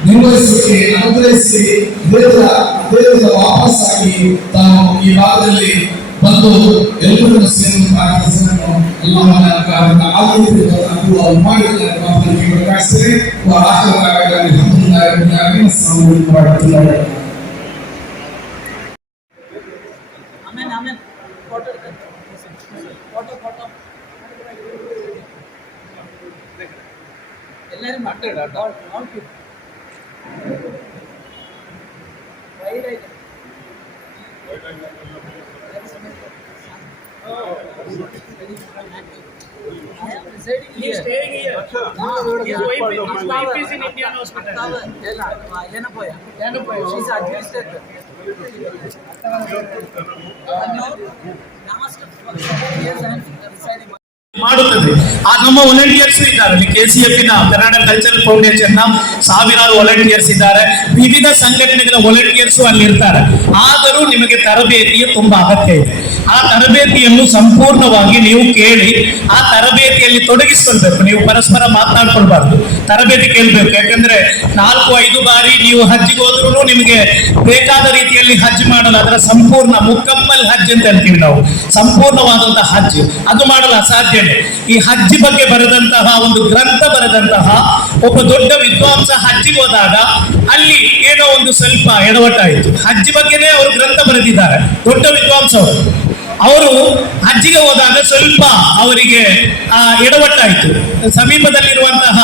ನಿರ್ವಹಿಸಲಿಕ್ಕೆ ಅನುಗ್ರಹಿಸಿ ಅದೇ ತರ ವಾಪಸ್ಸಾಗಿ ತಾವು ಈ ಭಾಗದಲ್ಲಿ ಬಂದು ಎಲ್ಲರನ್ನು ಸೇರುವಂತಹ ಕೆಲಸವನ್ನು ಅಲ್ಲಾಹನ ಎಲ್ಲರೂ ಮಾತಾಡ He is staying here. His wife is in Indian hospital. She's administrator. Last 7 years I am residing. ಮಾಡುತ್ತದೆ. ಆ ನಮ್ಮ ವಾಲಂಟಿಯರ್ಸ್ ಇದ್ದಾರೆ ಅಲ್ಲಿ KCF ನ ಕರ್ನಾಟಕ ಕಲ್ಚರಲ್ ಫೌಂಡೇಶನ್ ನ ಸಾವಿರಾರು ವಾಲಂಟಿಯರ್ಸ್ ಇದ್ದಾರೆ, ವಿವಿಧ ಸಂಘಟನೆಗಳ ವಾಲಂಟಿಯರ್ಸ್ ಅಲ್ಲಿ ಇರ್ತಾರೆ. ಆದರೂ ನಿಮಗೆ ತರಬೇತಿಯ ತುಂಬಾ ಅಗತ್ಯ ಇದೆ. ಆ ತರಬೇತಿಯನ್ನು ಸಂಪೂರ್ಣವಾಗಿ ನೀವು ಕೇಳಿ ಆ ತರಬೇತಿಯಲ್ಲಿ ತೊಡಗಿಸ್ಕೊಳ್ಬೇಕು. ನೀವು ಪರಸ್ಪರ ಮಾತನಾಡ್ಕೊಳ್ಬಾರ್ದು, ತರಬೇತಿ ಕೇಳಬೇಕು. ಯಾಕಂದ್ರೆ 4-5 ಬಾರಿ ನೀವು ಹಜ್ಜಿಗೆ ಹೋದ್ರೂ ನಿಮಗೆ ಬೇಕಾದ ರೀತಿಯಲ್ಲಿ ಹಜ್ ಮಾಡಲು ಅದರ ಸಂಪೂರ್ಣ ಮುಕಮ್ಮಲ್ ಹಜ್ ಅಂತ ಹೇಳ್ತೀವಿ ನಾವು, ಸಂಪೂರ್ಣವಾದಂತಹ ಹಜ್ ಅದು ಮಾಡಲು ಅಸಾಧ್ಯ. ಈ ಹಜ್ ಬಗ್ಗೆ ಬರೆದಂತಹ ಒಂದು ಗ್ರಂಥ ಬರೆದಂತಹ ಒಬ್ಬ ದೊಡ್ಡ ವಿದ್ವಾಂಸ ಹಜ್ಜಿಗೆ ಹೋದಾಗ ಅಲ್ಲಿ ಏನೋ ಒಂದು ಸ್ವಲ್ಪ ಎಡವಟ್ಟಾಯಿತು. ಹಜ್ ಬಗ್ಗೆನೇ ಅವರು ಗ್ರಂಥ ಬರೆದಿದ್ದಾರೆ, ದೊಡ್ಡ ವಿದ್ವಾಂಸ ಅವರು ಹಜ್ಜಿಗೆ ಹೋದಾಗ ಸ್ವಲ್ಪ ಅವರಿಗೆ ಎಡವಟ್ಟಾಯಿತು. ಸಮೀಪದಲ್ಲಿರುವಂತಹ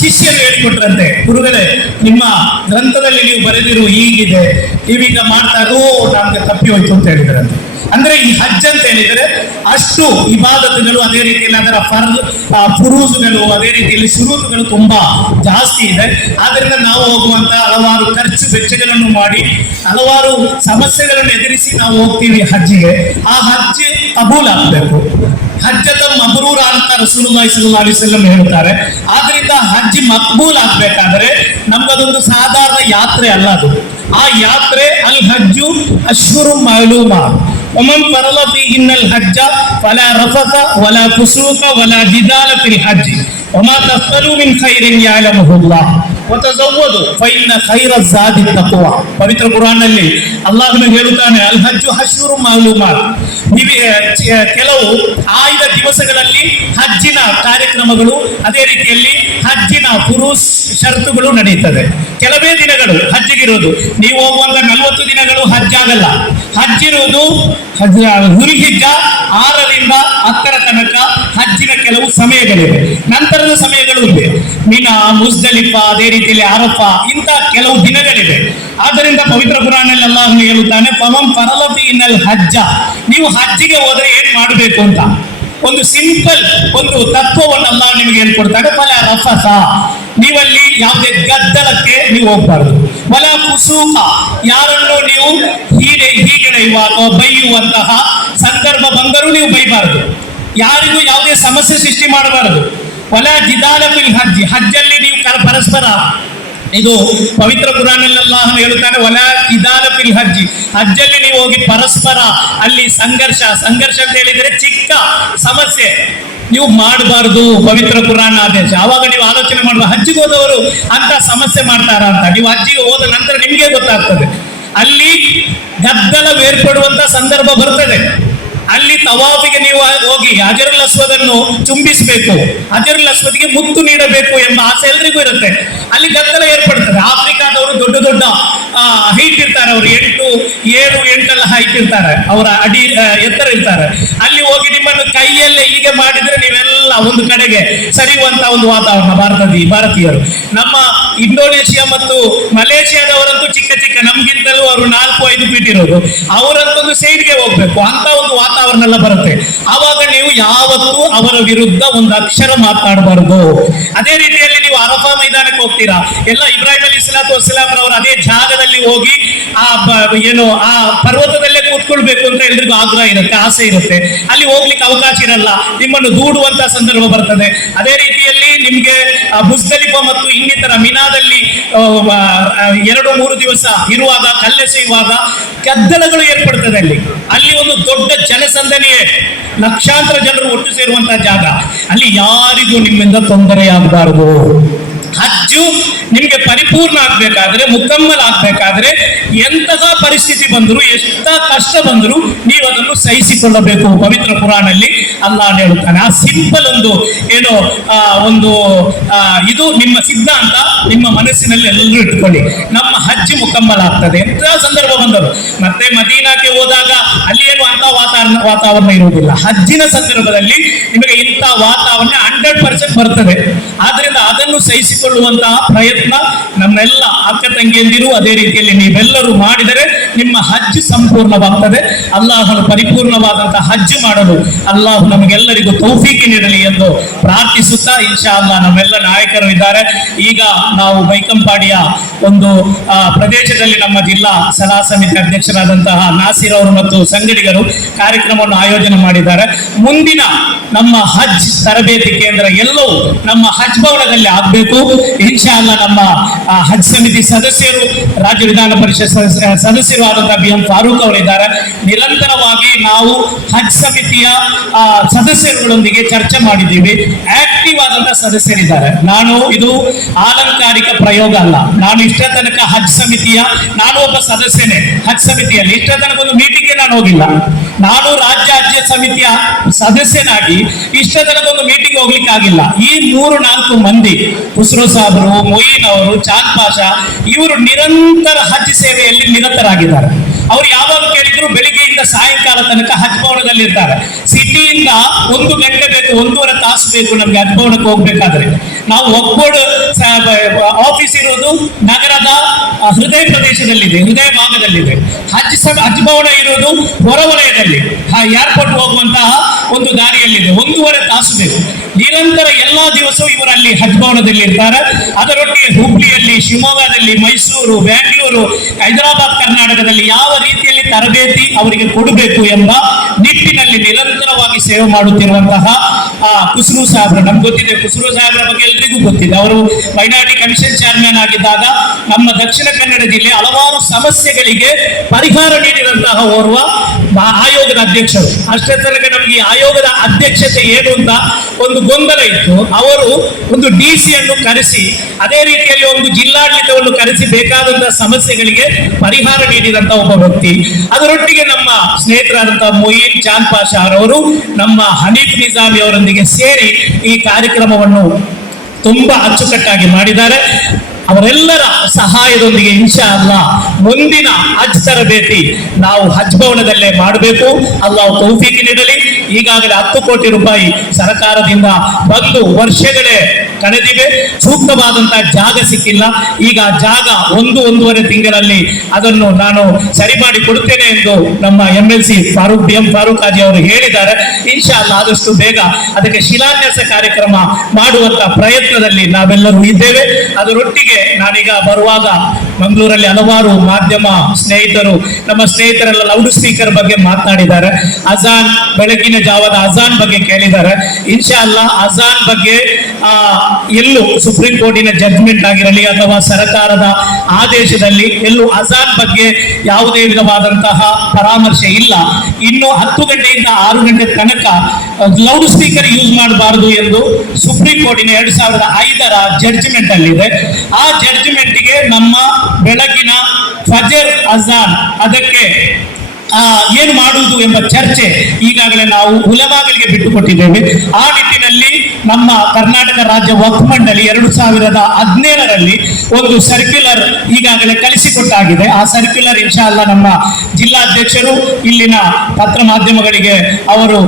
ಶಿಷ್ಯರು ಹೇಳಿಕೊಟ್ರಂತೆ, ಗುರುಗಳೇ ನಿಮ್ಮ ಗ್ರಂಥದಲ್ಲಿ ನೀವು ಬರೆದಿರು ಹೀಗಿದೆ, ನೀವೀಗ ಮಾಡ್ತಾ ನಮ್ಗೆ ತಪ್ಪಿ ಹೋಯ್ತು ಅಂತ ಹೇಳಿದ್ರಂತೆ. ಅಂದ್ರೆ ಈ ಹಜ್ ಅಂತ ಹೇಳಿದ್ರೆ ಅಷ್ಟು ಇಬಾದತುಗಳು, ಅದೇ ರೀತಿಯಲ್ಲಿ ಅದರ ಫುರೂಜುಗಳು, ಅದೇ ರೀತಿಯಲ್ಲಿ ಶುರೂತುಗಳು ತುಂಬಾ ಜಾಸ್ತಿ ಇದೆ. ಆದ್ರಿಂದ ನಾವು ಹೋಗುವಂತ ಹಲವಾರು ಖರ್ಚು ವೆಚ್ಚಗಳನ್ನು ಮಾಡಿ ಹಲವಾರು ಸಮಸ್ಯೆಗಳನ್ನು ಎದುರಿಸಿ ನಾವು ಹೋಗ್ತೀವಿ ಹಜ್ಜಿಗೆ. ಆ ಹಜ್ ಕಬೂಲ್ ಆಗ್ಬೇಕು. ಹಜ್ಜತ ಮಬ್ರೂರ ಅಂತ ರಸೂಲುಲ್ಲಾಹಿ ಸಲ್ಲಲ್ಲಾಹು ಅಲೈಹಿ ವಸಲ್ಲಂ ಹೇಳ್ತಾರೆ. ಆದ್ರಿಂದ ಹಜ್ ಮಕ್ಬೂಲ್ ಆಗ್ಬೇಕಾದ್ರೆ ನಮ್ಗದೊಂದು ಸಾಧಾರಣ ಯಾತ್ರೆ ಅಲ್ಲ ಅದು. ಆ ಯಾತ್ರೆ ಅಲ್ ಹಜ್ಜು ಅಶ್ಹುರು ಮಾಲೂಮಾ ومن فرض فيهن الحج فلا رفث ولا فسوق ولا جدال في الحج وما تفعلوا من خير يعلمه الله وتزودوا فإن خير الزاد التقوى. ಪವಿತ್ರ ಕುರಾನ್ನಲ್ಲಿ ಅಲ್ಲಾಹನು ಹೇಳುತ್ತಾನೆ, ಅಲ್ ಹಜ್ಜು ಅಶ್ಹುರು ಮಾಲೂಮಾತ್. ಕೆಲವು ಆಯ್ದ ದಿವಸಗಳಲ್ಲಿ ಹಜ್ಜಿನ ಕಾರ್ಯಕ್ರಮಗಳು, ಅದೇ ರೀತಿಯಲ್ಲಿ ಹಜ್ಜಿನ ಫುರೂಸ್ ಶರ್ತುಗಳು ನಡೆಯುತ್ತದೆ. ಕೆಲವೇ ದಿನಗಳು ಹಜ್ಜಿಗಿರೋದು. ನೀವು ಹೋಗುವಂತ 40 ದಿನಗಳು ಹಜ್ ಆಗಲ್ಲ. ಹಜ್ಜಿರುವುದು ಹುಲ್ಹಿಜ್ಜ 6ರಿಂದ 10ರ ತನಕ ಹಜ್ಜಿನ ಕೆಲವು ಸಮಯಗಳಿವೆ. ನಂತರದ ಸಮಯಗಳು ಇವೆ, ಮಿನಾ, ಮುಜ್ದಲಿಫಾ, ಅದೇ ರೀತಿಯಲ್ಲಿ ಅರಫಾ, ಇಂಥ ಕೆಲವು ದಿನಗಳಿವೆ. ಆದ್ದರಿಂದ ಪವಿತ್ರ ಕುರಾನ್ನಲ್ಲಿ ಅಲ್ಲಾಹನು ಹೇಳುತ್ತಾನೆ, ಫಮನ್ ಫರಲ ಫೀಹಿನ್ನಲ್ ಹಜ್ಜ. ನೀವು ಹಜ್ಜಿಗೆ ಹೋದ್ರೆ ಏನ್ ಮಾಡಬೇಕು ಅಂತ ಒಂದು ಸಿಂಪಲ್ ಒಂದು ತತ್ವವನ್ನು ಅಲ್ಲಾಹ್ ನಿಮಗೆ ಹೇಳ್ಕೊಡ್ತಾನೆ. ಫಲ ರಫಸ, ನೀವಲ್ಲಿ ಯಾವುದೇ ಗದ್ದಲಕ್ಕೆ ನೀವು ಹೋಗ್ಬಾರ್ದು. ವಲ ಫುಸೂಕ, ಯಾರನ್ನು ನೀವು ಹೀಗೆಳೆಯುವಾಗ ಬೈಯುವಂತಹ ಸಂದರ್ಭ ಬಂದರೂ ನೀವು ಬೈಬಾರದು. ಯಾರಿಗೂ ಯಾವುದೇ ಸಮಸ್ಯೆ ಸೃಷ್ಟಿ ಮಾಡಬಾರದು. ವಲ ಜಿದಾಲ ಫಿಲ್ ಹಜ್, ಹಜ್ಜಲ್ಲಿ ನೀವು ಪರಸ್ಪರ, ಇದು ಪವಿತ್ರ ಕುರಾನ್ನಲ್ಲಿ ಅಲ್ಲಾಹನು ಹೇಳುತ್ತಾನೆ, ವಲ ಜಿದಾಲ ಫಿಲ್ ಹಜ್, ಹಜ್ಜಲ್ಲಿ ನೀವು ಹೋಗಿ ಪರಸ್ಪರ ಅಲ್ಲಿ ಸಂಘರ್ಷ ಅಂತ ಹೇಳಿದ್ರೆ ಚಿಕ್ಕ ಸಮಸ್ಯೆ ನೀವು ಮಾಡಬಾರ್ದು. ಪವಿತ್ರ ಕುರಾನ್ ಆದೇಶ. ಆವಾಗ ನೀವು ಆಲೋಚನೆ ಮಾಡುವ, ಹಜ್ಜಿಗೆ ಹೋದವರು ಅಂತ ಸಮಸ್ಯೆ ಮಾಡ್ತಾರ ಅಂತ. ನೀವು ಹಜ್ಜಿಗೆ ಹೋದ ನಂತರ ನಿಮ್ಗೆ ಗೊತ್ತಾಗ್ತದೆ, ಅಲ್ಲಿ ಗದ್ದಲ ಏರ್ಪಡುವಂತ ಸಂದರ್ಭ ಬರ್ತದೆ. ಅಲ್ಲಿ ತವಾಫಿಗೆ ನೀವು ಹೋಗಿ ಹಜರುಲ್ ಅಸ್ವದನ್ನು ಚುಂಬಿಸಬೇಕು, ಹಜರುಲ್ ಅಸ್ವದ್ಗೆ ಮುತ್ತು ನೀಡಬೇಕು ಎಂಬ ಆಸೆ ಎಲ್ರಿಗೂ ಇರುತ್ತೆ. ಅಲ್ಲಿ ಗದ್ದಲ ಏರ್ಪಡ್ತದೆ. ಆಫ್ರಿಕಾದವರು ದೊಡ್ಡ ಹೈಟ್ ಇರ್ತಾರೆ, ಅವರು 7-8 ಹೈಟ್ ಇರ್ತಾರೆ, ಅವರ ಅಡಿ ಎತ್ತರ ಇರ್ತಾರೆ. ಅಲ್ಲಿ ಹೋಗಿ ನಿಮ್ಮನ್ನು ಕೈಯಲ್ಲೇ ಹೀಗೆ ಮಾಡಿದ್ರೆ ನೀವೆಲ್ಲ ಒಂದು ಕಡೆಗೆ ಸರಿಯುವಂತ ಒಂದು ವಾತಾವರಣ. ಭಾರತೀಯರು, ನಮ್ಮ ಇಂಡೋನೇಷಿಯಾ ಮತ್ತು ಮಲೇಷಿಯಾದವರಂತೂ ಚಿಕ್ಕ ನಮ್ಗಿಂತಲೂ ಅವರು 4-5 ಫೀಟ್ ಇರೋದು, ಅವರಂತೂ ಸೈಡ್ಗೆ ಹೋಗ್ಬೇಕು. ಅಂತ ಒಂದು ವಾತಾವರಣ ಎಲ್ಲ ಬರುತ್ತೆ. ಆವಾಗ ನೀವು ಯಾವತ್ತೂ ಅವರ ವಿರುದ್ಧ ಒಂದು ಅಕ್ಷರ ಮಾತನಾಡಬಾರದು. ಅದೇ ರೀತಿಯಲ್ಲಿ ನೀವು ಅರಫಾ ಮೈದಾನಕ್ಕೆ ಹೋಗ್ತೀರಾ, ಎಲ್ಲ ಇಬ್ರಾಹಿಂ ಅಲೈಹಿಸ್ಸಲಾತು ವಸ್ಸಲಾಂ ರವರು ಅದೇ ಜಾಗದಲ್ಲಿ ಹೋಗಿ ಆ ಪರ್ವತದಲ್ಲೇ ಕೂತ್ಕೊಳ್ಬೇಕು ಅಂತ ಎಲ್ರಿಗೂ ಆಗ್ರಹ ಇರುತ್ತೆ, ಆಸೆ ಇರುತ್ತೆ. ಅಲ್ಲಿ ಹೋಗ್ಲಿಕ್ಕೆ ಅವಕಾಶ ಇರಲ್ಲ, ನಿಮ್ಮನ್ನು ದೂಡುವಂತ ಸಂದರ್ಭ ಬರ್ತದೆ. ಅದೇ ರೀತಿಯಲ್ಲಿ ನಿಮ್ಗೆ ಮುಜ್ದಲಿಫಾ ಮತ್ತು ಇನ್ನಿತರ ಮಿನಾದಲ್ಲಿ 2-3 ದಿವಸ ಇರುವಾಗ, ಕಲ್ಲೆಸೆಯುವಾಗ ಗದ್ದಲಗಳು ಏರ್ಪಡ್ತದೆ. ಅಲ್ಲಿ ಒಂದು ದೊಡ್ಡ ಜನಸಂದಣಿಯೇ, ಲಕ್ಷಾಂತರ ಜನರು ಒಟ್ಟು ಸೇರುವಂತಹ ಜಾಗ. ಅಲ್ಲಿ ಯಾರಿಗೂ ನಿಮ್ಮಿಂದ ತೊಂದರೆಯಾಗಬಾರದು. ಹಜ್ಜು ನಿಮ್ಗೆ ಪರಿಪೂರ್ಣ ಆಗ್ಬೇಕಾದ್ರೆ, ಮುಕಮ್ಮಲ್ ಆಗ್ಬೇಕಾದ್ರೆ ಎಂತಹ ಪರಿಸ್ಥಿತಿ ಬಂದರೂ, ಎಷ್ಟ ಕಷ್ಟ ಬಂದರೂ ನೀವು ಅದನ್ನು ಸಹಿಸಿಕೊಳ್ಳಬೇಕು. ಪವಿತ್ರ ಕುರಾನಲ್ಲಿ ಅಲ್ಲಾಹ್ ಹೇಳುತ್ತಾನೆ. ಆ ಸಿಂಪಲ್ ಒಂದು ಇದು ನಿಮ್ಮ ಸಿದ್ಧಾಂತ ನಿಮ್ಮ ಮನಸ್ಸಿನಲ್ಲಿ ಎಲ್ಲರೂ ಇಟ್ಕೊಳ್ಳಿ. ನಮ್ಮ ಹಜ್ ಮುಕಮ್ಮಲ್ ಆಗ್ತದೆ ಎಂತ ಸಂದರ್ಭ ಬಂದರು. ಮತ್ತೆ ಮದೀನಾಕ್ಕೆ ಹೋದಾಗ ಅಲ್ಲಿ ಏನು ಅಂತ ವಾತಾವರಣ ಇರುವುದಿಲ್ಲ. ಹಜ್ಜಿನ ಸಂದರ್ಭದಲ್ಲಿ ನಿಮಗೆ ಇಂಥ ವಾತಾವರಣ 100% ಬರ್ತದೆ. ಆದ್ರಿಂದ ಅದನ್ನು ಸಹಿಸಿಕೊಳ್ಳುವಂತಹ ಪ್ರಯತ್ನ ನಮ್ಮೆಲ್ಲ ಅಕ್ಕ ತಂಗಿಯಂದಿರು, ಅದೇ ರೀತಿಯಲ್ಲಿ ನೀವೆಲ್ಲರೂ ಮಾಡಿದರೆ ನಿಮ್ಮ ಹಜ್ ಸಂಪೂರ್ಣವಾಗ್ತದೆ. ಅಲ್ಲಾಹನು ಪರಿಪೂರ್ಣವಾದಂತಹ ಹಜ್ ಮಾಡಲು ಅಲ್ಲಾಹು ನಮಗೆಲ್ಲರಿಗೂ ತೌಫೀಕಿ ನೀಡಲಿ ಎಂದು ಪ್ರಾರ್ಥಿಸುತ್ತಾ, ಇನ್ಶಾ ಅಲ್ಲಾ ನಮ್ಮೆಲ್ಲ ನಾಯಕರು ಇದ್ದಾರೆ. ಈಗ ನಾವು ಬೈಕಂಪಾಡಿಯ ಒಂದು ಪ್ರದೇಶದಲ್ಲಿ ನಮ್ಮ ಜಿಲ್ಲಾ ಸಲಹಾ ಸಮಿತಿ ಅಧ್ಯಕ್ಷರಾದಂತಹ ನಾಸಿರ್ ಅವರು ಮತ್ತು ಸಂಗಡಿಗರು ಕಾರ್ಯಕ್ರಮವನ್ನು ಆಯೋಜನೆ ಮಾಡಿದ್ದಾರೆ. ಮುಂದಿನ ನಮ್ಮ ಹಜ್ ತರಬೇತಿ ಕೇಂದ್ರ ಎಲ್ಲವೂ ನಮ್ಮ ಹಜ್ ಭವನದಲ್ಲಿ ಆಗಬೇಕು. ಇನ್ಶಾ ಅಲ್ಲಾ ನಮ್ಮ ಹಜ್ ಸಮಿತಿ ಸದಸ್ಯರು, ರಾಜ್ಯ ವಿಧಾನ ಪರಿಷತ್ ಸದಸ್ಯರು ಆದಂತಹ ಬಿ ಎಂ ಫಾರೂಕ್ ಅವರಿದ್ದಾರೆ. ನಿರಂತರವಾಗಿ ನಾವು ಹಜ್ ಸಮಿತಿಯ ಸದಸ್ಯರುಗಳೊಂದಿಗೆ ಚರ್ಚೆ ಮಾಡಿದ್ದೀವಿ. ಆಕ್ಟಿವ್ ಆದಂತಹ ಸದಸ್ಯರಿದ್ದಾರೆ. ಇದು ಆಲಂಕಾರಿಕ ಪ್ರಯೋಗ ಅಲ್ಲ. ನಾನು ಇಷ್ಟ ತನಕ ಹಜ್ ಸಮಿತಿಯ ನಾನು ಒಬ್ಬ ಸದಸ್ಯನೇ ಹಜ್ ಸಮಿತಿಯಲ್ಲಿ. ಇಷ್ಟ ತನಕ ಒಂದು ಮೀಟಿಂಗ್ಗೆ ನಾನು ಹೋಗಿಲ್ಲ. ನಾನು ರಾಜ್ಯ ಹಜ್ ಸಮಿತಿಯ ಸದಸ್ಯನಾಗಿ ಇಷ್ಟ ತನಕ ಒಂದು ಮೀಟಿಂಗ್ ಹೋಗ್ಲಿಕ್ಕೆ ಆಗಿಲ್ಲ. ಈ 3-4 ಮಂದಿ ಖುಸ್ರೋ ಸಾಬ್ರು, ಮೊಯಿನ್ ಅವರು, ಚಾಂದ್ ಪಾಷಾ ಇವರು ನಿರಂತರ ಹಜ್ ಸೇವೆಯಲ್ಲಿ ನಿರತರಾಗಿದ್ದಾರೆ. ಅವ್ರು ಯಾವಾಗ ಕೇಳಿದ್ರು ಬೆಳಿಗ್ಗೆಯಿಂದ ಸಾಯಂಕಾಲ ತನಕ ಹಜ್ ಭವನದಲ್ಲಿ ಇರ್ತಾರೆ. ಸಿಟಿಯಿಂದ 1 ಗಂಟೆ ಬೇಕು, 1.5 ತಾಸು ಬೇಕು ನಮ್ಗೆ ಹಜ್ ಭವನಕ್ಕೆ ಹೋಗ್ಬೇಕಾದ್ರೆ. ನಾವು ಒಗ್ಬೋರ್ಡ್ ಆಫೀಸ್ ಇರೋದು ನಗರದ ಹೃದಯ ಪ್ರದೇಶದಲ್ಲಿದೆ, ಹೃದಯ ಭಾಗದಲ್ಲಿದೆ. ಹಜ್ ಭವನ ಇರೋದು ಹೊರವಲಯದಲ್ಲಿ ಏರ್ಪೋರ್ಟ್ ಹೋಗುವಂತಹ ಒಂದು ದಾರಿಯಲ್ಲಿದೆ. 1.5 ತಾಸು ಬೇಕು. ನಿರಂತರ ಎಲ್ಲಾ ದಿವಸವೂ ಇವರಲ್ಲಿ ಹಜ್ ಭವನದಲ್ಲಿ ಇರ್ತಾರೆ. ಅದರೊಟ್ಟಿಗೆ ಹುಬ್ಳಿಯಲ್ಲಿ, ಶಿವಮೊಗ್ಗದಲ್ಲಿ, ಮೈಸೂರು, ಬ್ಯಾಂಗ್ಳೂರು, ಹೈದರಾಬಾದ್, ಕರ್ನಾಟಕದಲ್ಲಿ ಯಾವ ರೀತಿಯಲ್ಲಿ ತರಬೇತಿ ಅವರಿಗೆ ಕೊಡಬೇಕು ಎಂಬ ನಿಟ್ಟಿನಲ್ಲಿ ನಿರಂತರವಾಗಿ ಸೇವೆ ಮಾಡುತ್ತಿರುವಂತಹ ಖುಸ್ರೂ ಸಾಹೇಬ್ರು, ನಮ್ಗೆ ಗೊತ್ತಿದೆ. ಖುಸ್ರೂ ಸಾಹೇಬ್ರ ಬಗ್ಗೆ ಎಲ್ರಿಗೂ ಗೊತ್ತಿದೆ. ಅವರು ಮೈನಾರಿಟಿ ಕಮಿಷನ್ ಚೇರ್ಮನ್ ಆಗಿದ್ದಾಗ ನಮ್ಮ ದಕ್ಷಿಣ ಕನ್ನಡ ಜಿಲ್ಲೆ ಹಲವಾರು ಸಮಸ್ಯೆಗಳಿಗೆ ಪರಿಹಾರ ನೀಡಿದಂತಹ ಓರ್ವ ಆಯೋಗದ ಅಧ್ಯಕ್ಷರು. ಅಷ್ಟೇ ತನಕ ನಮಗೆ ಈ ಆಯೋಗದ ಅಧ್ಯಕ್ಷತೆ ಏನು ಅಂತ ಒಂದು ಗೊಂದಲ ಇತ್ತು. ಅವರು ಒಂದು DC ಅನ್ನು ಕರೆಸಿ, ಅದೇ ರೀತಿಯಲ್ಲಿ ಒಂದು ಜಿಲ್ಲಾಡಳಿತವನ್ನು ಕರೆಸಿ ಬೇಕಾದಂತಹ ಸಮಸ್ಯೆಗಳಿಗೆ ಪರಿಹಾರ ನೀಡಿದಂತಹ ಒಬ್ಬ ವ್ಯಕ್ತಿ. ಅದರೊಟ್ಟಿಗೆ ನಮ್ಮ ಸ್ನೇಹಿತರಾದಂತಹ ಮೊಯಿನ್, ಚಾಂದ್ ಪಾಷಾ ಅವರು ನಮ್ಮ ಹನೀಫ್ ನಿಜಾಮಿ ಅವರೊಂದಿಗೆ ಸೇರಿ ಈ ಕಾರ್ಯಕ್ರಮವನ್ನು ತುಂಬಾ ಅಚ್ಚುಕಟ್ಟಾಗಿ ಮಾಡಿದ್ದಾರೆ. ಅವರೆಲ್ಲರ ಸಹಾಯದೊಂದಿಗೆ ಇನ್ಶಾ ಅಲ್ಲಾ ಮುಂದಿನ ಹಜ್ ತರಬೇತಿ ನಾವು ಹಜ್ ಭವನದಲ್ಲೇ ಮಾಡಬೇಕು. ಅಲ್ಲಾಹು ತೌಫೀಕಿ ನೀಡಲಿ. ಈಗಾಗಲೇ 10 ಕೋಟಿ ರೂಪಾಯಿ ಸರ್ಕಾರದಿಂದ ಬಂದು ವರ್ಷಗಳೇ ಕಳೆದಿವೆ. ಸೂಕ್ತವಾದಂತಹ ಜಾಗ ಸಿಕ್ಕಿಲ್ಲ. ಈಗ ಜಾಗ 1-1.5 ತಿಂಗಳಲ್ಲಿ ಅದನ್ನು ನಾನು ಸರಿ ಮಾಡಿ ಕೊಡುತ್ತೇನೆ ಎಂದು ನಮ್ಮ MLC B M Farooq Haji ಅವರು ಹೇಳಿದ್ದಾರೆ. ಇನ್ಶಾ ಅಲ್ಲಾ ಆದಷ್ಟು ಬೇಗ ಅದಕ್ಕೆ ಶಿಲಾನ್ಯಾಸ ಕಾರ್ಯಕ್ರಮ ಮಾಡುವಂತ ಪ್ರಯತ್ನದಲ್ಲಿ ನಾವೆಲ್ಲರೂ ಇದ್ದೇವೆ. ಅದರೊಟ್ಟಿಗೆ ನಾನೀಗ ಬರುವಾಗ ಮಂಗಳೂರಲ್ಲಿ ಹಲವಾರು ಮಾಧ್ಯಮ ಸ್ನೇಹಿತರು, ನಮ್ಮ ಸ್ನೇಹಿತರೆಲ್ಲ ಲೌಡ್ ಸ್ಪೀಕರ್ ಬಗ್ಗೆ ಮಾತನಾಡಿದ್ದಾರೆ. ಅಜಾನ್, ಬೆಳಗಿನ ಜಾವದ ಅಜಾನ್ ಬಗ್ಗೆ ಕೇಳಿದ್ದಾರೆ. ಇನ್ಶಾ ಅಲ್ಲಾ ಅಜಾನ್ ಬಗ್ಗೆ ಎಲ್ಲೂ ಸುಪ್ರೀಂ ಕೋರ್ಟಿನ ಜಡ್ಜ್ಮೆಂಟ್ ಆಗಿರಲಿ ಅಥವಾ ಸರ್ಕಾರದ ಆದೇಶದಲ್ಲಿ ಎಲ್ಲೂ ಅಜಾನ್ ಬಗ್ಗೆ ಯಾವುದೇ ವಿಧವಾದಂತಹ ಪರಾಮರ್ಶೆ ಇಲ್ಲ. ಇನ್ನು 10 ಗಂಟೆಯಿಂದ 6 ಗಂಟೆ ತನಕ ಲೌಡ್ ಸ್ಪೀಕರ್ ಯೂಸ್ ಮಾಡಬಾರದು ಎಂದು ಸುಪ್ರೀಂ ಕೋರ್ಟಿನ 2005ರ ಜಡ್ಜ್ಮೆಂಟ್ ಅಲ್ಲಿದೆ. ಆ ಜಡ್ಜ್ಮೆಂಟ್ಗೆ ನಮ್ಮ ಬೆಳಗಿನ ಫಜರ್ ಅಜಾನ್ ಅದಕ್ಕೆ ಏನು ಮಾಡುವುದು ಎಂಬ ಚರ್ಚೆ ಈಗಾಗಲೇ ನಾವು ಉಲಮಾಗಳಿಗೆ ಬಿಟ್ಟುಕೊಟ್ಟಿದ್ದೇವೆ. ಆ ನಿಟ್ಟಿನಲ್ಲಿ ನಮ್ಮ ಕರ್ನಾಟಕ ರಾಜ್ಯ ವಕ್ಫ್ ಮಂಡಳಿ 2017ರಲ್ಲಿ ಒಂದು ಸರ್ಕ್ಯುಲರ್ ಈಗಾಗಲೇ ಕಳಿಸಿಕೊಟ್ಟಾಗಿದೆ. ಆ ಸರ್ಕ್ಯುಲರ್ ಇನ್ಶಾ ಅಲ್ಲಾ ನಮ್ಮ ಜಿಲ್ಲಾಧ್ಯಕ್ಷರು ಇಲ್ಲಿನ ಪತ್ರ ಮಾಧ್ಯಮಗಳಿಗೆ ಅವರು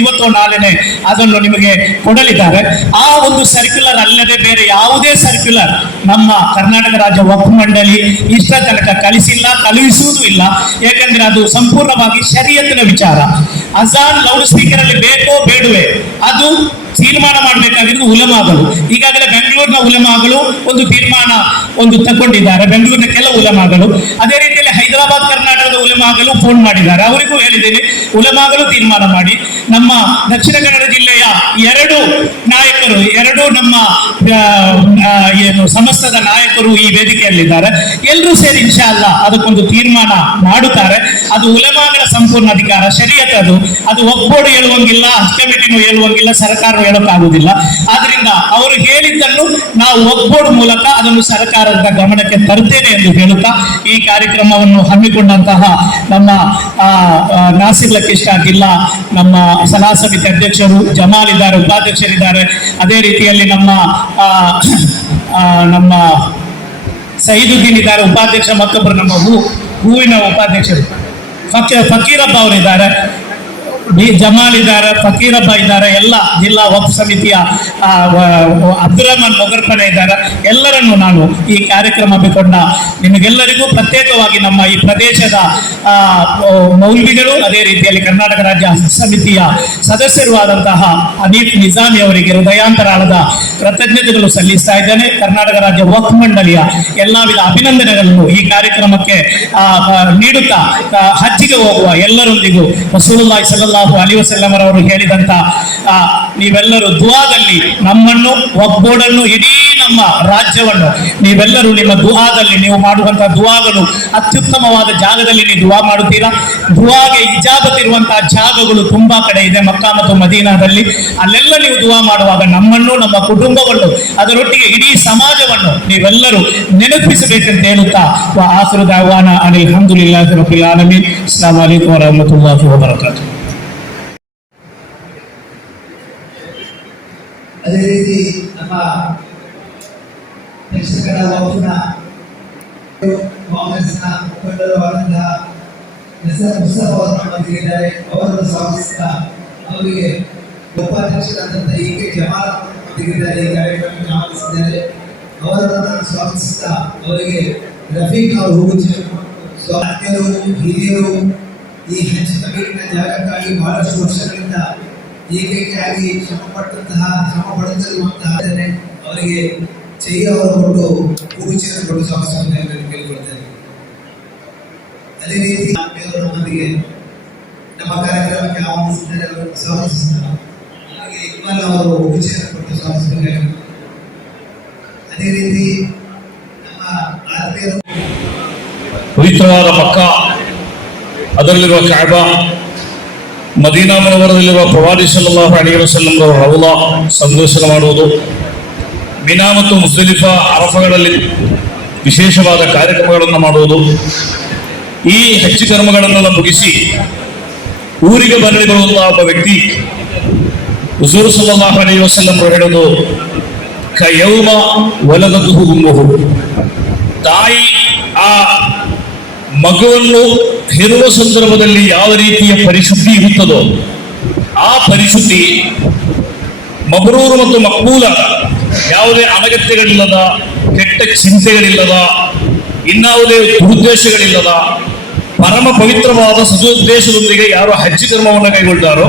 ಇವತ್ತು ನಾಳೆನೆ ಅದನ್ನು ನಿಮಗೆ ಕೊಡಲಿದ್ದಾರೆ. ಆ ಒಂದು ಸರ್ಕ್ಯುಲರ್ ಅಲ್ಲದೆ ಬೇರೆ ಯಾವುದೇ ಸರ್ಕ್ಯುಲರ್ ನಮ್ಮ ಕರ್ನಾಟಕ ರಾಜ್ಯ ವಕ್ಫ್ ಮಂಡಳಿ ಇಷ್ಟ ತನಕ ಕಳುಹಿಸುವುದೂ ಇಲ್ಲ. ಯಾಕಂದ್ರೆ ಅದು ಸಂಪೂರ್ಣವಾಗಿ ಶರೀಯತ್ತಿನ ವಿಚಾರ. ಅಜಾನ್ ಲೌಡ್ ಸ್ಪೀಕರ್ ಅಲ್ಲಿ ಬೇಕೋ ಬೇಡವೇ ಅದು ತೀರ್ಮಾನ ಮಾಡಬೇಕಾಗಿದ್ದು ಉಲಮಾಗಳು. ಈಗಾಗಲೇ ಬೆಂಗಳೂರಿನ ಉಲಮಾಗಳು ಒಂದು ತೀರ್ಮಾನ ತಗೊಂಡಿದ್ದಾರೆ, ಬೆಂಗಳೂರಿನ ಕೆಲವು ಉಲಮಾಗಳು. ಅದೇ ರೀತಿಯಲ್ಲಿ ಹೈದರಾಬಾದ್, ಕರ್ನಾಟಕದ ಉಲಮಾಗಳು ಫೋನ್ ಮಾಡಿದ್ದಾರೆ. ಅವರಿಗೂ ಹೇಳಿದ್ದೀನಿ ಉಲಮಾಗಳು ತೀರ್ಮಾನ ಮಾಡಿ. ನಮ್ಮ ದಕ್ಷಿಣ ಕನ್ನಡ ಜಿಲ್ಲೆಯ 2 ನಾಯಕರು, 2 ನಮ್ಮ ಸಮಸ್ತದ ನಾಯಕರು ಈ ವೇದಿಕೆಯಲ್ಲಿದ್ದಾರೆ. ಎಲ್ಲರೂ ಸೇರಿ ಇನ್ಶಾ ಅಲ್ಲಾ ಅದಕ್ಕೊಂದು ತೀರ್ಮಾನ ಮಾಡುತ್ತಾರೆ. ಅದು ಉಲಮಾಗಳ ಸಂಪೂರ್ಣ ಅಧಿಕಾರ, ಶರೀಯತ್ ಅದು ಒಗ್ಬೋರ್ಡ್ ಹೇಳುವಂಗಿಲ್ಲ, ಹಜ್ ಕಮಿಟಿನೂ ಹೇಳುವಂಗಿಲ್ಲ, ಸರ್ಕಾರ ಹೇಳೋಕ್ಕಾಗುವುದಿಲ್ಲ. ಆದ್ರಿಂದ ಅವರು ಹೇಳಿದ್ದನ್ನು ನಾವು ಒಗ್ಬೋರ್ಡ್ ಮೂಲಕ ಅದನ್ನು ಸರ್ಕಾರದ ಗಮನಕ್ಕೆ ತರುತ್ತೇನೆ ಎಂದು ಹೇಳುತ್ತಾ ಈ ಕಾರ್ಯಕ್ರಮವನ್ನು ಹಮ್ಮಿಕೊಂಡಂತಹ ನಮ್ಮ ನಾಸಿರ್ ಲಕ್ಕಿಷ್ಟ ಜಿಲ್ಲಾ ನಮ್ಮ ಸಲಹಾ ಸಮಿತಿ ಅಧ್ಯಕ್ಷರು ಜಮಾಲ್ ಇದ್ದಾರೆ, ಉಪಾಧ್ಯಕ್ಷರಿದ್ದಾರೆ. ಅದೇ ರೀತಿಯಲ್ಲಿ ನಮ್ಮ ಸೈದುದ್ದೀನ್ ಇದ್ದಾರೆ ಉಪಾಧ್ಯಕ್ಷ, ಮತ್ತೊಬ್ಬರು ನಮ್ಮ ಹೂವಿನ ಉಪಾಧ್ಯಕ್ಷರು ಫಕೀರಪ್ಪ ಅವರಿದ್ದಾರೆ. ಜಮಾಲ್ ಇದ್ದಾರೆ, ಫಕೀರಪ್ಪ ಇದ್ದಾರೆ, ಎಲ್ಲ ಜಿಲ್ಲಾ ವಕ್ಫ್ ಸಮಿತಿಯ ಅಬ್ದುರಹಮಾನ್ ಮೊಗರ್ಪನೆ ಇದ್ದಾರೆ. ಎಲ್ಲರನ್ನು ನಾನು ಈ ಕಾರ್ಯಕ್ರಮ ಹಮ್ಮಿಕೊಂಡ ನಿಮಗೆಲ್ಲರಿಗೂ ಪ್ರತ್ಯೇಕವಾಗಿ ನಮ್ಮ ಈ ಪ್ರದೇಶದ ಮೌಲ್ವಿಗಳು, ಅದೇ ರೀತಿಯಲ್ಲಿ ಕರ್ನಾಟಕ ರಾಜ್ಯ ಹಜ್ ಸಮಿತಿಯ ಸದಸ್ಯರು ಆದಂತಹ ಹನೀಫ್ ನಿಜಾಮಿ ಅವರಿಗೆ ಹೃದಯಾಂತರಾಳದ ಕೃತಜ್ಞತೆಗಳು ಸಲ್ಲಿಸ್ತಾ ಇದ್ದೇನೆ. ಕರ್ನಾಟಕ ರಾಜ್ಯ ವಕ್ಫ್ ಮಂಡಳಿಯ ಎಲ್ಲಾ ವಿಧ ಅಭಿನಂದನೆಗಳನ್ನು ಈ ಕಾರ್ಯಕ್ರಮಕ್ಕೆ ನೀಡುತ್ತಾ ಹಜ್ಜಿಗೆ ಹೋಗುವ ಎಲ್ಲರೊಂದಿಗೂ ರಸೂಲುಲ್ಲಾಹಿ ಸಲ್ಲಲ್ಲಾಹು ಅಲೈಹಿ ವಸಲ್ಲಂ ಅವರು ಹೇಳಿದಂತ ನೀವೆಲ್ಲರೂ ದುಆದಲ್ಲಿ ನಮ್ಮನ್ನು, ಒಗ್ಗೂಡನ್ನು, ಇಡೀ ನಮ್ಮ ರಾಜ್ಯವನ್ನು ನೀವೆಲ್ಲರೂ ನಿಮ್ಮ ದುಆದಲ್ಲಿ ನೀವು ಮಾಡುವಂತಹ ದುಆಗಳು ಅತ್ಯುತ್ತಮವಾದ ಜಾಗದಲ್ಲಿ ನೀವು ದುಆ ಮಾಡುತ್ತೀರಾ. ದುಆಗೆ ಇಜಾಬತ್ ಇರುವಂತಹ ಜಾಗಗಳು ತುಂಬಾ ಕಡೆ ಇದೆ, ಮಕ್ಕಾ ಮತ್ತು ಮದೀನಾದಲ್ಲಿ. ಅಲ್ಲೆಲ್ಲ ನೀವು ದುಆ ಮಾಡುವಾಗ ನಮ್ಮನ್ನು, ನಮ್ಮ ಕುಟುಂಬವನ್ನು, ಅದರೊಟ್ಟಿಗೆ ಇಡೀ ಸಮಾಜವನ್ನು ನೀವೆಲ್ಲರೂ ನೆನಪಿಸಬೇಕಂತ ಹೇಳುತ್ತಾ ಆಖಿರು ದಅವಾನಾ ಅನಿಲ್ ಹಮ್ದುಲಿಲ್ಲಾಹಿ ರಬ್ಬಿಲ್ ಆಲಮೀನ್. ಅಸ್ಸಲಾಮು ಅಲೈಕುಂ ವರಹಮತುಲ್ಲಾಹಿ ವಬರಕಾತುಹು. ಅದೇ ರೀತಿ ನಮ್ಮ ದಕ್ಷಿಣ ಕನ್ನಡ ವಕ್ಫ್ನ ಕಾಂಗ್ರೆಸ್ನ ಮುಖಂಡರು ಆದಂತಹ ಮುಸ್ತಫಾ ಅವರು ನಮ್ಮೊಂದಿಗಿದ್ದಾರೆ. ಅವರನ್ನು ಸ್ವಾಗತಿಸುತ್ತಾ ಅವರಿಗೆ ಉಪಾಧ್ಯಕ್ಷರಾದಂತಹ ಕೆ ಜಮಾಲ್ ನಮ್ಮೊಂದಿಗಿದ್ದಾರೆ, ಈ ಕಾರ್ಯಕ್ರಮಕ್ಕೆ ಆಹ್ವಾನಿಸಿದ್ದಾರೆ. ಅವರನ್ನು ನಾನು ಸ್ವಾಗತಿಸುತ್ತಾ ಅವರಿಗೆ ರಫೀಕ್ ಅವರು ಹೂಗುಚ್ಚು ಸ್ವಾಗತರು, ಹಿರಿಯರು ಈ ಹಜ್ ಕಮಿಟಿನ ಜಾಗಕ್ಕಾಗಿ ಬಹಳಷ್ಟು ವರ್ಷಗಳಿಂದ ಏಕೈಕಾಗಿ ಶ್ರಮ ಪಡುತ್ತಿರುವಂತಹ ಅವರಿಗೆ ಚೆಯ್ಯ ಅವರು ಕೊಟ್ಟು ಹೂಗುಚ್ಚಿಯನ್ನು ಕೊಟ್ಟು ಸ್ವಾಗತಿಸುವುದನ್ನು ಕೇಳಿಕೊಳ್ತೇನೆ. ಅದೇ ರೀತಿ ನಮ್ಮೊಂದಿಗೆ ನಮ್ಮ ಕಾರ್ಯಕ್ರಮಕ್ಕೆ ಆಹ್ವಾನಿಸಿದ್ದಾರೆ, ಅವರನ್ನು ಸ್ವಾಗತಿಸುತ್ತಾರೆ. ಹಾಗೆ ಇಕ್ಬಾಲ್ ಅವರು ಹೂಗುಚ್ಚಿಯನ್ನು ಕೊಟ್ಟು ಸ್ವಾಗತಿಸಬೇಕು. ಅದೇ ರೀತಿ ನಮ್ಮ ಆತ್ಮೀಯರು ಪವಿತ್ರವಾದ ಮಕ್ಕಾ, ಅದರಲ್ಲಿರುವ ಕಾಬಾ, ಮದೀನಾ ಮುನವ್ವರದಲ್ಲಿರುವ ಪ್ರವಾದಿ ಸಲ್ಲಲ್ಲಾಹು ಅಲೈಹಿ ವಸಲ್ಲಂ ಅವರ ರೌಲಾ ಸಂದರ್ಶನ ಮಾಡುವುದು, ಮಿನಾ ಮತ್ತು ಮುಜ್ದಲಿಫಾ ಅರಫಗಳಲ್ಲಿ ವಿಶೇಷವಾದ ಕಾರ್ಯಕ್ರಮಗಳನ್ನು ಮಾಡುವುದು, ಈ ಹಜ್ ಕರ್ಮಗಳನ್ನೆಲ್ಲ ಮುಗಿಸಿ ಊರಿಗೆ ಮರಳಿ ಬರುವಂತಹ ಒಬ್ಬ ವ್ಯಕ್ತಿ ಹುಜೂರ್ ಸಲ್ಲಲ್ಲಾಹು ಅಲೈಹಿ ವಸಲ್ಲಂ ಅವರು ಹೇಳೋದು, ಕಯೌಮ ವಲದತುಹು ಉಮ್ಮುಹು, ತಾಯಿ ಆ ಮಗುವನ್ನು ಹೆರುವ ಸಂದರ್ಭದಲ್ಲಿ ಯಾವ ರೀತಿಯ ಪರಿಶುದ್ಧಿ ಇರುತ್ತದೋ ಆ ಪರಿಶುದ್ಧಿ ಮಬ್ರೂರು ಮತ್ತು ಮಕ್ಬೂಲ, ಯಾವುದೇ ಅನಗತ್ಯಗಳಿಲ್ಲದ, ಕೆಟ್ಟ ಚಿಂತೆಗಳಿಲ್ಲದ, ಇನ್ನಾವುದೇ ದುರುದ್ದೇಶಗಳಿಲ್ಲದ, ಪರಮ ಪವಿತ್ರವಾದ ಸದುದ್ದೇಶದೊಂದಿಗೆ ಯಾರು ಹಜ್ ಕರ್ಮವನ್ನು ಕೈಗೊಳ್ತಾರೋ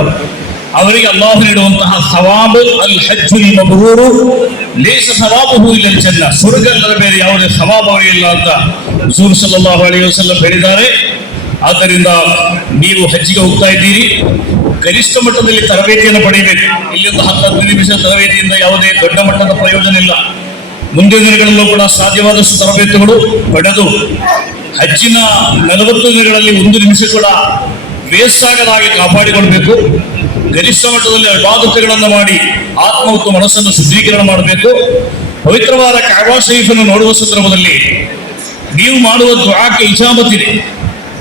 ಅವರಿಗೆ ಅಲ್ಲಾಹ್ ನೀಡುವಂತಹ ಸವಾಬು ಅಲ್ ಹಜ್ಜುಲ್ ಮಬ್ರೂರು ಲೇಸ ಸವಾಬುಹು ಇಲ್ಲಲ್ ಜನ್ನ, ಸ್ವರ್ಗ ಅಲ್ಲದ ಬೇರೆ ಯಾವುದೇ ಸವಾಬು ಅವರಿಗೆ ಇಲ್ಲ ಅಂತ ರಸೂಲ್ ಸಲ್ಲಲ್ಲಾಹು ಅಲೈಹಿ ವಸಲ್ಲಂ ಹೇಳಿದ್ದಾರೆ. ಆದ್ದರಿಂದ ನೀವು ಹಜ್ಜಿಗೆ ಹೋಗ್ತಾ ಇದ್ದೀರಿ, ಗರಿಷ್ಠ ಮಟ್ಟದಲ್ಲಿ ತರಬೇತಿಯನ್ನು ಪಡೆಯಬೇಕು. ಇಲ್ಲಿಂದ 10 ನಿಮಿಷ ತರಬೇತಿಯಿಂದ ಯಾವುದೇ ದೊಡ್ಡ ಮಟ್ಟದ ಪ್ರಯೋಜನ ಇಲ್ಲ. ಮುಂದಿನ ದಿನಗಳಲ್ಲೂ ಕೂಡ ಸಾಧ್ಯವಾದಷ್ಟು ತರಬೇತಿಗಳು ಪಡೆದು ಹಜ್ಜಿನ 40 ದಿನಗಳಲ್ಲಿ 1 ನಿಮಿಷ ಕೂಡ ವೇಸ್ಟ್ ಆಗದಾಗಿ ಕಾಪಾಡಿಕೊಳ್ಬೇಕು. ಗರಿಷ್ಠ ಮಟ್ಟದಲ್ಲಿ ಇಬಾದತ್ಗಳನ್ನು ಮಾಡಿ ಆತ್ಮ ಮತ್ತು ಮನಸ್ಸನ್ನು ಶುದ್ಧೀಕರಣ ಮಾಡಬೇಕು. ಪವಿತ್ರವಾದ ಕಾಬಾ ಶರೀಫನ್ನು ನೋಡುವ ಸಂದರ್ಭದಲ್ಲಿ ನೀವು ಮಾಡುವ ದುಆಕ್ಕೆ ಇಜಾಬತ್ ಇದೆ.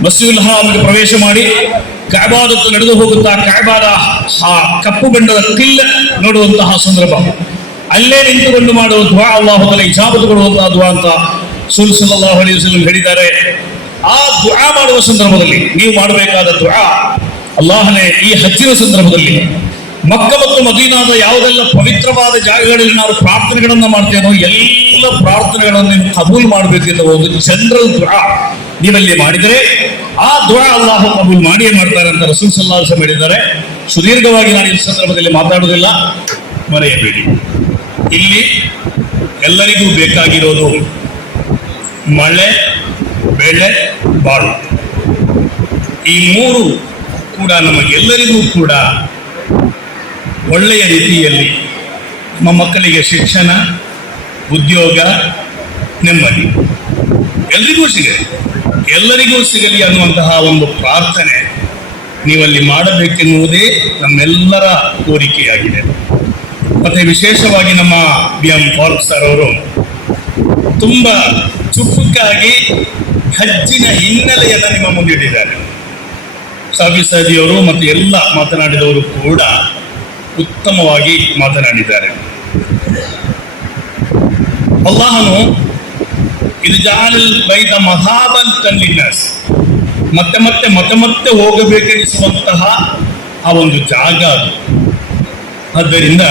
ಮಸ್ಜಿದುಲ್ ಹರಾಮ್ಗೆ ಪ್ರವೇಶ ಮಾಡಿ ಕಾಬಾದತ್ತ ನಡೆದು ಹೋಗುತ್ತಾ ಕಾಬಾದ ಕಪ್ಪು ಬಣ್ಣದ ಕಿಲ್ಲ ನೋಡುವಂತಹ ಸಂದರ್ಭ, ಅಲ್ಲೇ ನಿಂತುಕೊಂಡು ಮಾಡುವ ದುಆ ಅಲ್ಲಾಹು ತಆಲಾ ಇಜಾಬತ್ ಕೊಡುವಂತಹ ದುಆ ಅಂತ ರಸೂಲ್ ಸಲ್ಲಲ್ಲಾಹು ಅಲೈಹಿ ವಸಲ್ಲಂ ಹೇಳಿದ್ದಾರೆ. ಆ ದುಆ ಮಾಡುವ ಸಂದರ್ಭದಲ್ಲಿ ನೀವು ಮಾಡಬೇಕಾದ ದುಆ, ಅಲ್ಲಾಹನೇ ಈ ಹಜ್ಜಿನ ಸಂದರ್ಭದಲ್ಲಿ ಮಕ್ಕ ಮತ್ತು ಮದೀನಾದ ಯಾವುದೆಲ್ಲ ಪವಿತ್ರವಾದ ಜಾಗಗಳಲ್ಲಿ ನಾವು ಪ್ರಾರ್ಥನೆಗಳನ್ನ ಮಾಡ್ತೇನೋ ಎಲ್ಲ ಪ್ರಾರ್ಥನೆಗಳನ್ನು ನೀವು ಕಬೂಲ್ ಮಾಡಬೇಕು ಎನ್ನುವ ಒಂದು ಜನರಲ್ ದುಆ ನೀವಲ್ಲಿ ಮಾಡಿದರೆ ಆ ದುಆ ಅಲ್ಲಾಹ್ ಕಬೂಲ್ ಮಾಡಿಯೇ ಮಾಡ್ತಾರೆ ಅಂತ ರಸೂಲ್ ಸಲ್ಲಲ್ಲಾಹು ಅಲೈಹಿ ವಸಲ್ಲಂ ಹೇಳಿದ್ದಾರೆ. ಸುದೀರ್ಘವಾಗಿ ನಾನು ಈ ಸಂದರ್ಭದಲ್ಲಿ ಮಾತಾಡುವುದಿಲ್ಲ, ಮರೆಯಬೇಡಿ. ಇಲ್ಲಿ ಎಲ್ಲರಿಗೂ ಬೇಕಾಗಿರೋದು ಮಳೆ, ಬೆಳೆ, ಬಾಳು. ಈ 3 ಕೂಡ ನಮಗೆಲ್ಲರಿಗೂ ಕೂಡ ಒಳ್ಳೆಯ ರೀತಿಯಲ್ಲಿ ನಮ್ಮ ಮಕ್ಕಳಿಗೆ ಶಿಕ್ಷಣ, ಉದ್ಯೋಗ, ನೆಮ್ಮದಿ ಎಲ್ಲರಿಗೂ ಸಿಗಲಿ ಅನ್ನುವಂತಹ ಒಂದು ಪ್ರಾರ್ಥನೆ ನೀವಲ್ಲಿ ಮಾಡಬೇಕೆನ್ನುವುದೇ ನಮ್ಮೆಲ್ಲರ ಕೋರಿಕೆಯಾಗಿದೆ. ಮತ್ತೆ ವಿಶೇಷವಾಗಿ ನಮ್ಮ BM ಫಾರೂಕ್ ಸರ್ ಅವರು ತುಂಬಾ ಚುಟುಕಾಗಿ ಹಜ್ಜಿನ ಹಿನ್ನೆಲೆಯನ್ನು ನಿಮ್ಮ ಮುಂದಿಟ್ಟಿದ್ದಾರೆ. ಸಾಬಿ ಸದಿಯವರು ಮತ್ತು ಎಲ್ಲ ಮಾತನಾಡಿದವರು ಕೂಡ ಉತ್ತಮವಾಗಿ ಮಾತನಾಡಿದ್ದಾರೆ. ಅಲ್ಲಾಹನು ಇದು ಜಾಲಲ್ ಬೈದ ಮಹಾಬಲ್ ಕನ್ನಿನಸ್ ಮತ್ತೆ ಹೋಗಬೇಕೆನಿಸುವಂತಹ ಆ ಒಂದು ಜಾಗ ಅದು. ಆದ್ದರಿಂದ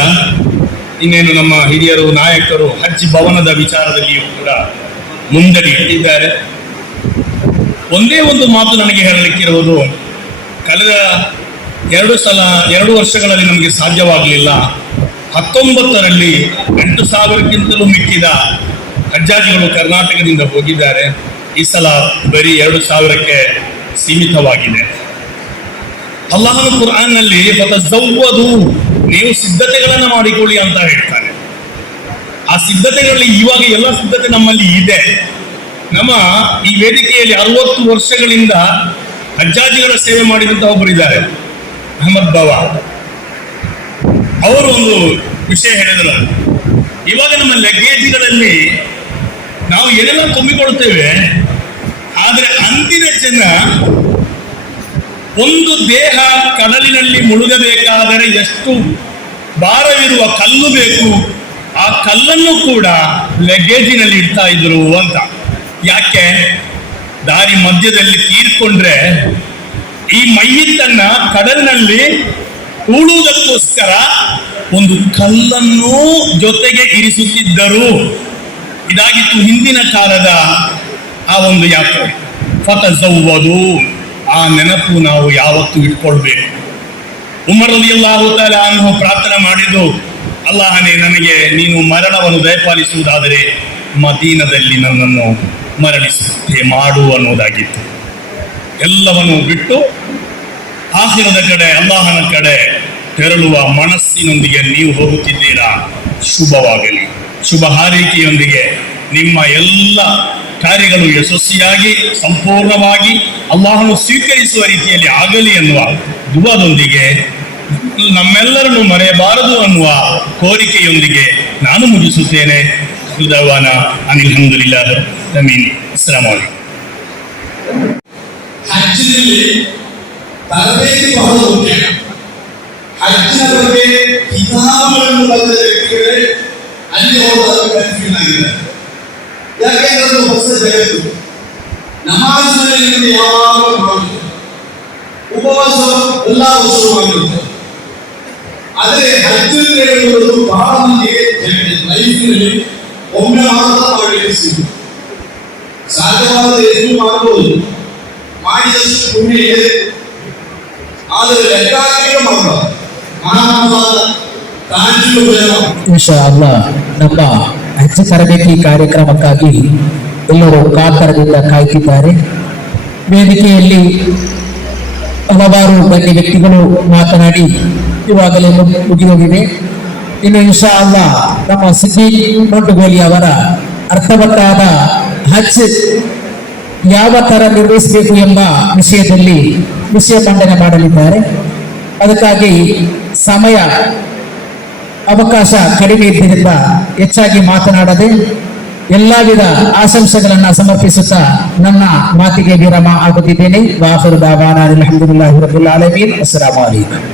ಇನ್ನೇನು ನಮ್ಮ ಹಿರಿಯರು ನಾಯಕರು ಹಜ್ ಭವನದ ವಿಚಾರದಲ್ಲಿಯೂ ಕೂಡ ಮುಂದಡಿ ಇಟ್ಟಿದ್ದಾರೆ. ಒಂದೇ ಒಂದು ಮಾತು ನನಗೆ ಹೇಳಲಿಕ್ಕಿರುವುದು, ಕಳೆದ 2 ವರ್ಷಗಳಲ್ಲಿ ನಮಗೆ ಸಾಧ್ಯವಾಗಲಿಲ್ಲ. 19ರಲ್ಲಿ 8,000ಕ್ಕಿಂತಲೂ ಮಿಕ್ಕಿದ ಹಜ್ಜಾಜಿಗಳು ಕರ್ನಾಟಕದಿಂದ ಹೋಗಿದ್ದಾರೆ. ಈ ಸಲ ಬರೀ 2,000ಕ್ಕೆ ಸೀಮಿತವಾಗಿದೆ. ಅಲ್ಲಾಹನ ಕುರ್ಆನ್ನಲ್ಲಿ ಫತಜವ್ವದು, ನೀವು ಸಿದ್ಧತೆಗಳನ್ನು ಮಾಡಿಕೊಳ್ಳಿ ಅಂತ ಹೇಳ್ತಾನೆ. ಆ ಸಿದ್ಧತೆಗಳಲ್ಲಿ ಇವಾಗ ಎಲ್ಲ ಸಿದ್ಧತೆ ನಮ್ಮಲ್ಲಿ ಇದೆ. ನಮ್ಮ ಈ ವೇದಿಕೆಯಲ್ಲಿ 60 ವರ್ಷಗಳಿಂದ ಹಜ್ಜಾಜಿಗಳ ಸೇವೆ ಮಾಡಿದಂತ ಒಬ್ಬರಿದ್ದಾರೆ, ಅಹಮದ್ ಬಾವಾ. ಅವರು ಒಂದು ವಿಷಯ ಹೇಳಿದರು, ಇವಾಗ ನಮ್ಮ ಲಗೇಜ್ಗಳಲ್ಲಿ ನಾವು ಏನೆಲ್ಲ ತುಂಬಿಕೊಳ್ತೇವೆ, ಆದರೆ ಅಂದಿನ ಜನ ಒಂದು ದೇಹ ಕಡಲಿನಲ್ಲಿ ಮುಳುಗಬೇಕಾದರೆ ಎಷ್ಟು ಭಾರವಿರುವ ಕಲ್ಲು ಬೇಕು, ಆ ಕಲ್ಲನ್ನು ಕೂಡ ಲಗೇಜಿನಲ್ಲಿ ಇಡ್ತಾ ಇದ್ರು ಅಂತ. ಯಾಕೆ? ದಾರಿ ಮಧ್ಯದಲ್ಲಿ ತೀರ್ಕೊಂಡ್ರೆ ಈ ಮೈಯಿತನ್ನ ಕಡಲಿನಲ್ಲಿ ಹೂಳುವುದಕ್ಕೋಸ್ಕರ ಒಂದು ಕಲ್ಲನ್ನು ಜೊತೆಗೆ ಇರಿಸುತ್ತಿದ್ದರು. ಇದಾಗಿತ್ತು ಹಿಂದಿನ ಕಾಲದ ಆ ಒಂದು ಯಾತ್ರೆ. ಫತಜವ್ವದು, ಆ ನೆನಪು ನಾವು ಯಾವತ್ತೂ ಇಟ್ಕೊಳ್ಬೇಕು. ಉಮರ್ ರಲಿಯಲ್ಲಾಹು ತಆಲಾ ಅನ್ಹು ಪ್ರಾರ್ಥನೆ ಮಾಡಿದ್ದು, ಅಲ್ಲಾಹನೇ, ನನಗೆ ನೀನು ಮರಣವನ್ನು ದಯಪಾಲಿಸುವುದಾದರೆ ಮದೀನದಲ್ಲಿ ನನ್ನನ್ನು ಮರಣಿಸುತ್ತೆ ಮಾಡು ಅನ್ನೋದಾಗಿತ್ತು. ಎಲ್ಲವನ್ನು ಬಿಟ್ಟು ಆಖಿರದ ಕಡೆ ಅಲ್ಲಾಹನ ಕಡೆ ತೆರಳುವ ಮನಸ್ಸಿನೊಂದಿಗೆ ನೀವು ಹೋಗುತ್ತಿದ್ದೀರಾ. ಶುಭವಾಗಲಿ. ಶುಭ ಹಾರೈಕೆಯೊಂದಿಗೆ ನಿಮ್ಮ ಎಲ್ಲ ಕಾರ್ಯಗಳು ಯಶಸ್ವಿಯಾಗಿ ಸಂಪೂರ್ಣವಾಗಿ ಅಲ್ಲಾಹನು ಸ್ವೀಕರಿಸುವ ರೀತಿಯಲ್ಲಿ ಆಗಲಿ ಎನ್ನುವ ದುವಾದೊಂದಿಗೆ, ನಮ್ಮೆಲ್ಲರನ್ನು ಮರೆಯಬಾರದು ಅನ್ನುವ ಕೋರಿಕೆಯೊಂದಿಗೆ ನಾನು ಮುಗಿಸುತ್ತೇನೆ. ಅಲ್ಹಮ್ದುಲಿಲ್ಲಾಹ್ ಆಮೀನ್. ಅಸ್ಸಲಾಮು ಅಲೈಕುಂ. ಹಜ್ಜಿನಲ್ಲಿ ತರಬೇತಿ ಬಹಳ ಮುಖ್ಯ. ಹಜ್ಜಿನ ಬಗ್ಗೆ ಕಿತಾಬುಗಳನ್ನು ಬರೆದ ವ್ಯಕ್ತಿಗಳೇ ಅಲ್ಲಿ ಹೋದಾಗ ಕನ್ಫ್ಯೂಸ್ ಆಗಿದ್ದಾರೆ. ಯಾಕೆಂದ್ರೆ ಅದು ಹೊಸ ಜಗತ್ತು. ನಮಾಜಿನಲ್ಲಿ ನಿಮಗೆ ಯಾವಾಗಲೂ ಮಾಡುತ್ತೆ, ಉಪವಾಸ ಎಲ್ಲ ವರ್ಷವೂ ಆಗಿರುತ್ತೆ. ಆದರೆ ಹಜ್ಜು ಹೇಳುವುದು ಬಹಳ ಮಂದಿಗೆ ಲೈಫ್ನಲ್ಲಿ ಒಮ್ಮೆ ಮಾತ್ರ ಮಾಡಲಿಕ್ಕೆ ಸಿಗುತ್ತೆ. ಸಾಧ್ಯವಾದ ಎಷ್ಟು ಮಾಡಬಹುದು, ಮಾಡಿದಷ್ಟು ಪುಣ್ಯ ಇದೆ. ಆದರೆ ಲೆಕ್ಕಾಚಾರ ಮಾಡಬಾರದು. ಇನ್ಶಾ ಅಲ್ಲಾಹ್ ನಮ್ಮ ಹಜ್ ತರಬೇತಿ ಕಾರ್ಯಕ್ರಮಕ್ಕಾಗಿ ಎಲ್ಲರೂ ಕಾತರದಿಂದ ಕಾಯ್ತಿದ್ದಾರೆ. ವೇದಿಕೆಯಲ್ಲಿ ಹಲವಾರು ಗಣ್ಯ ವ್ಯಕ್ತಿಗಳು ಮಾತನಾಡಿ ಇವಾಗಲೇ ಮುಗಿದೋಗಿದೆ. ಇನ್ನು ಇನ್ಶಾ ಅಲ್ಲಾಹ್ ನಮ್ಮ ಸಿದ್ದಿಕ್ ಮೊಂಟಗೋಲಿ ಅವರ ಅರ್ಥವತ್ತಾದ ಹಜ್ ಯಾವ ತರ ನಿರ್ವಹಿಸಬೇಕು ಎಂಬ ವಿಷಯದಲ್ಲಿ ವಿಷಯ ಮಂಡನೆ ಮಾಡಲಿದ್ದಾರೆ. ಅದಕ್ಕಾಗಿ ಸಮಯ ಅವಕಾಶ ಕಡಿಮೆ ಇದ್ದರಿಂದ ಹೆಚ್ಚಾಗಿ ಮಾತನಾಡದೆ ಎಲ್ಲ ವಿಧ ಆಶಂಸೆಗಳನ್ನ ಸಮರ್ಪಿಸುತ್ತಾ ನನ್ನ ಮಾತಿಗೆ ವಿರಾಮ ಆಗುತ್ತಿದ್ದೇನೆ. ವಾಖಿರು ದಾವಾನಾ ಅಲ್ಹಮ್ದುಲಿಲ್ಲಾಹಿ ರಬ್ಬಿಲ್ ಆಲಮೀನ್. ಅಸ್ಸಲಾಮು ಅಲೈಕುಂ.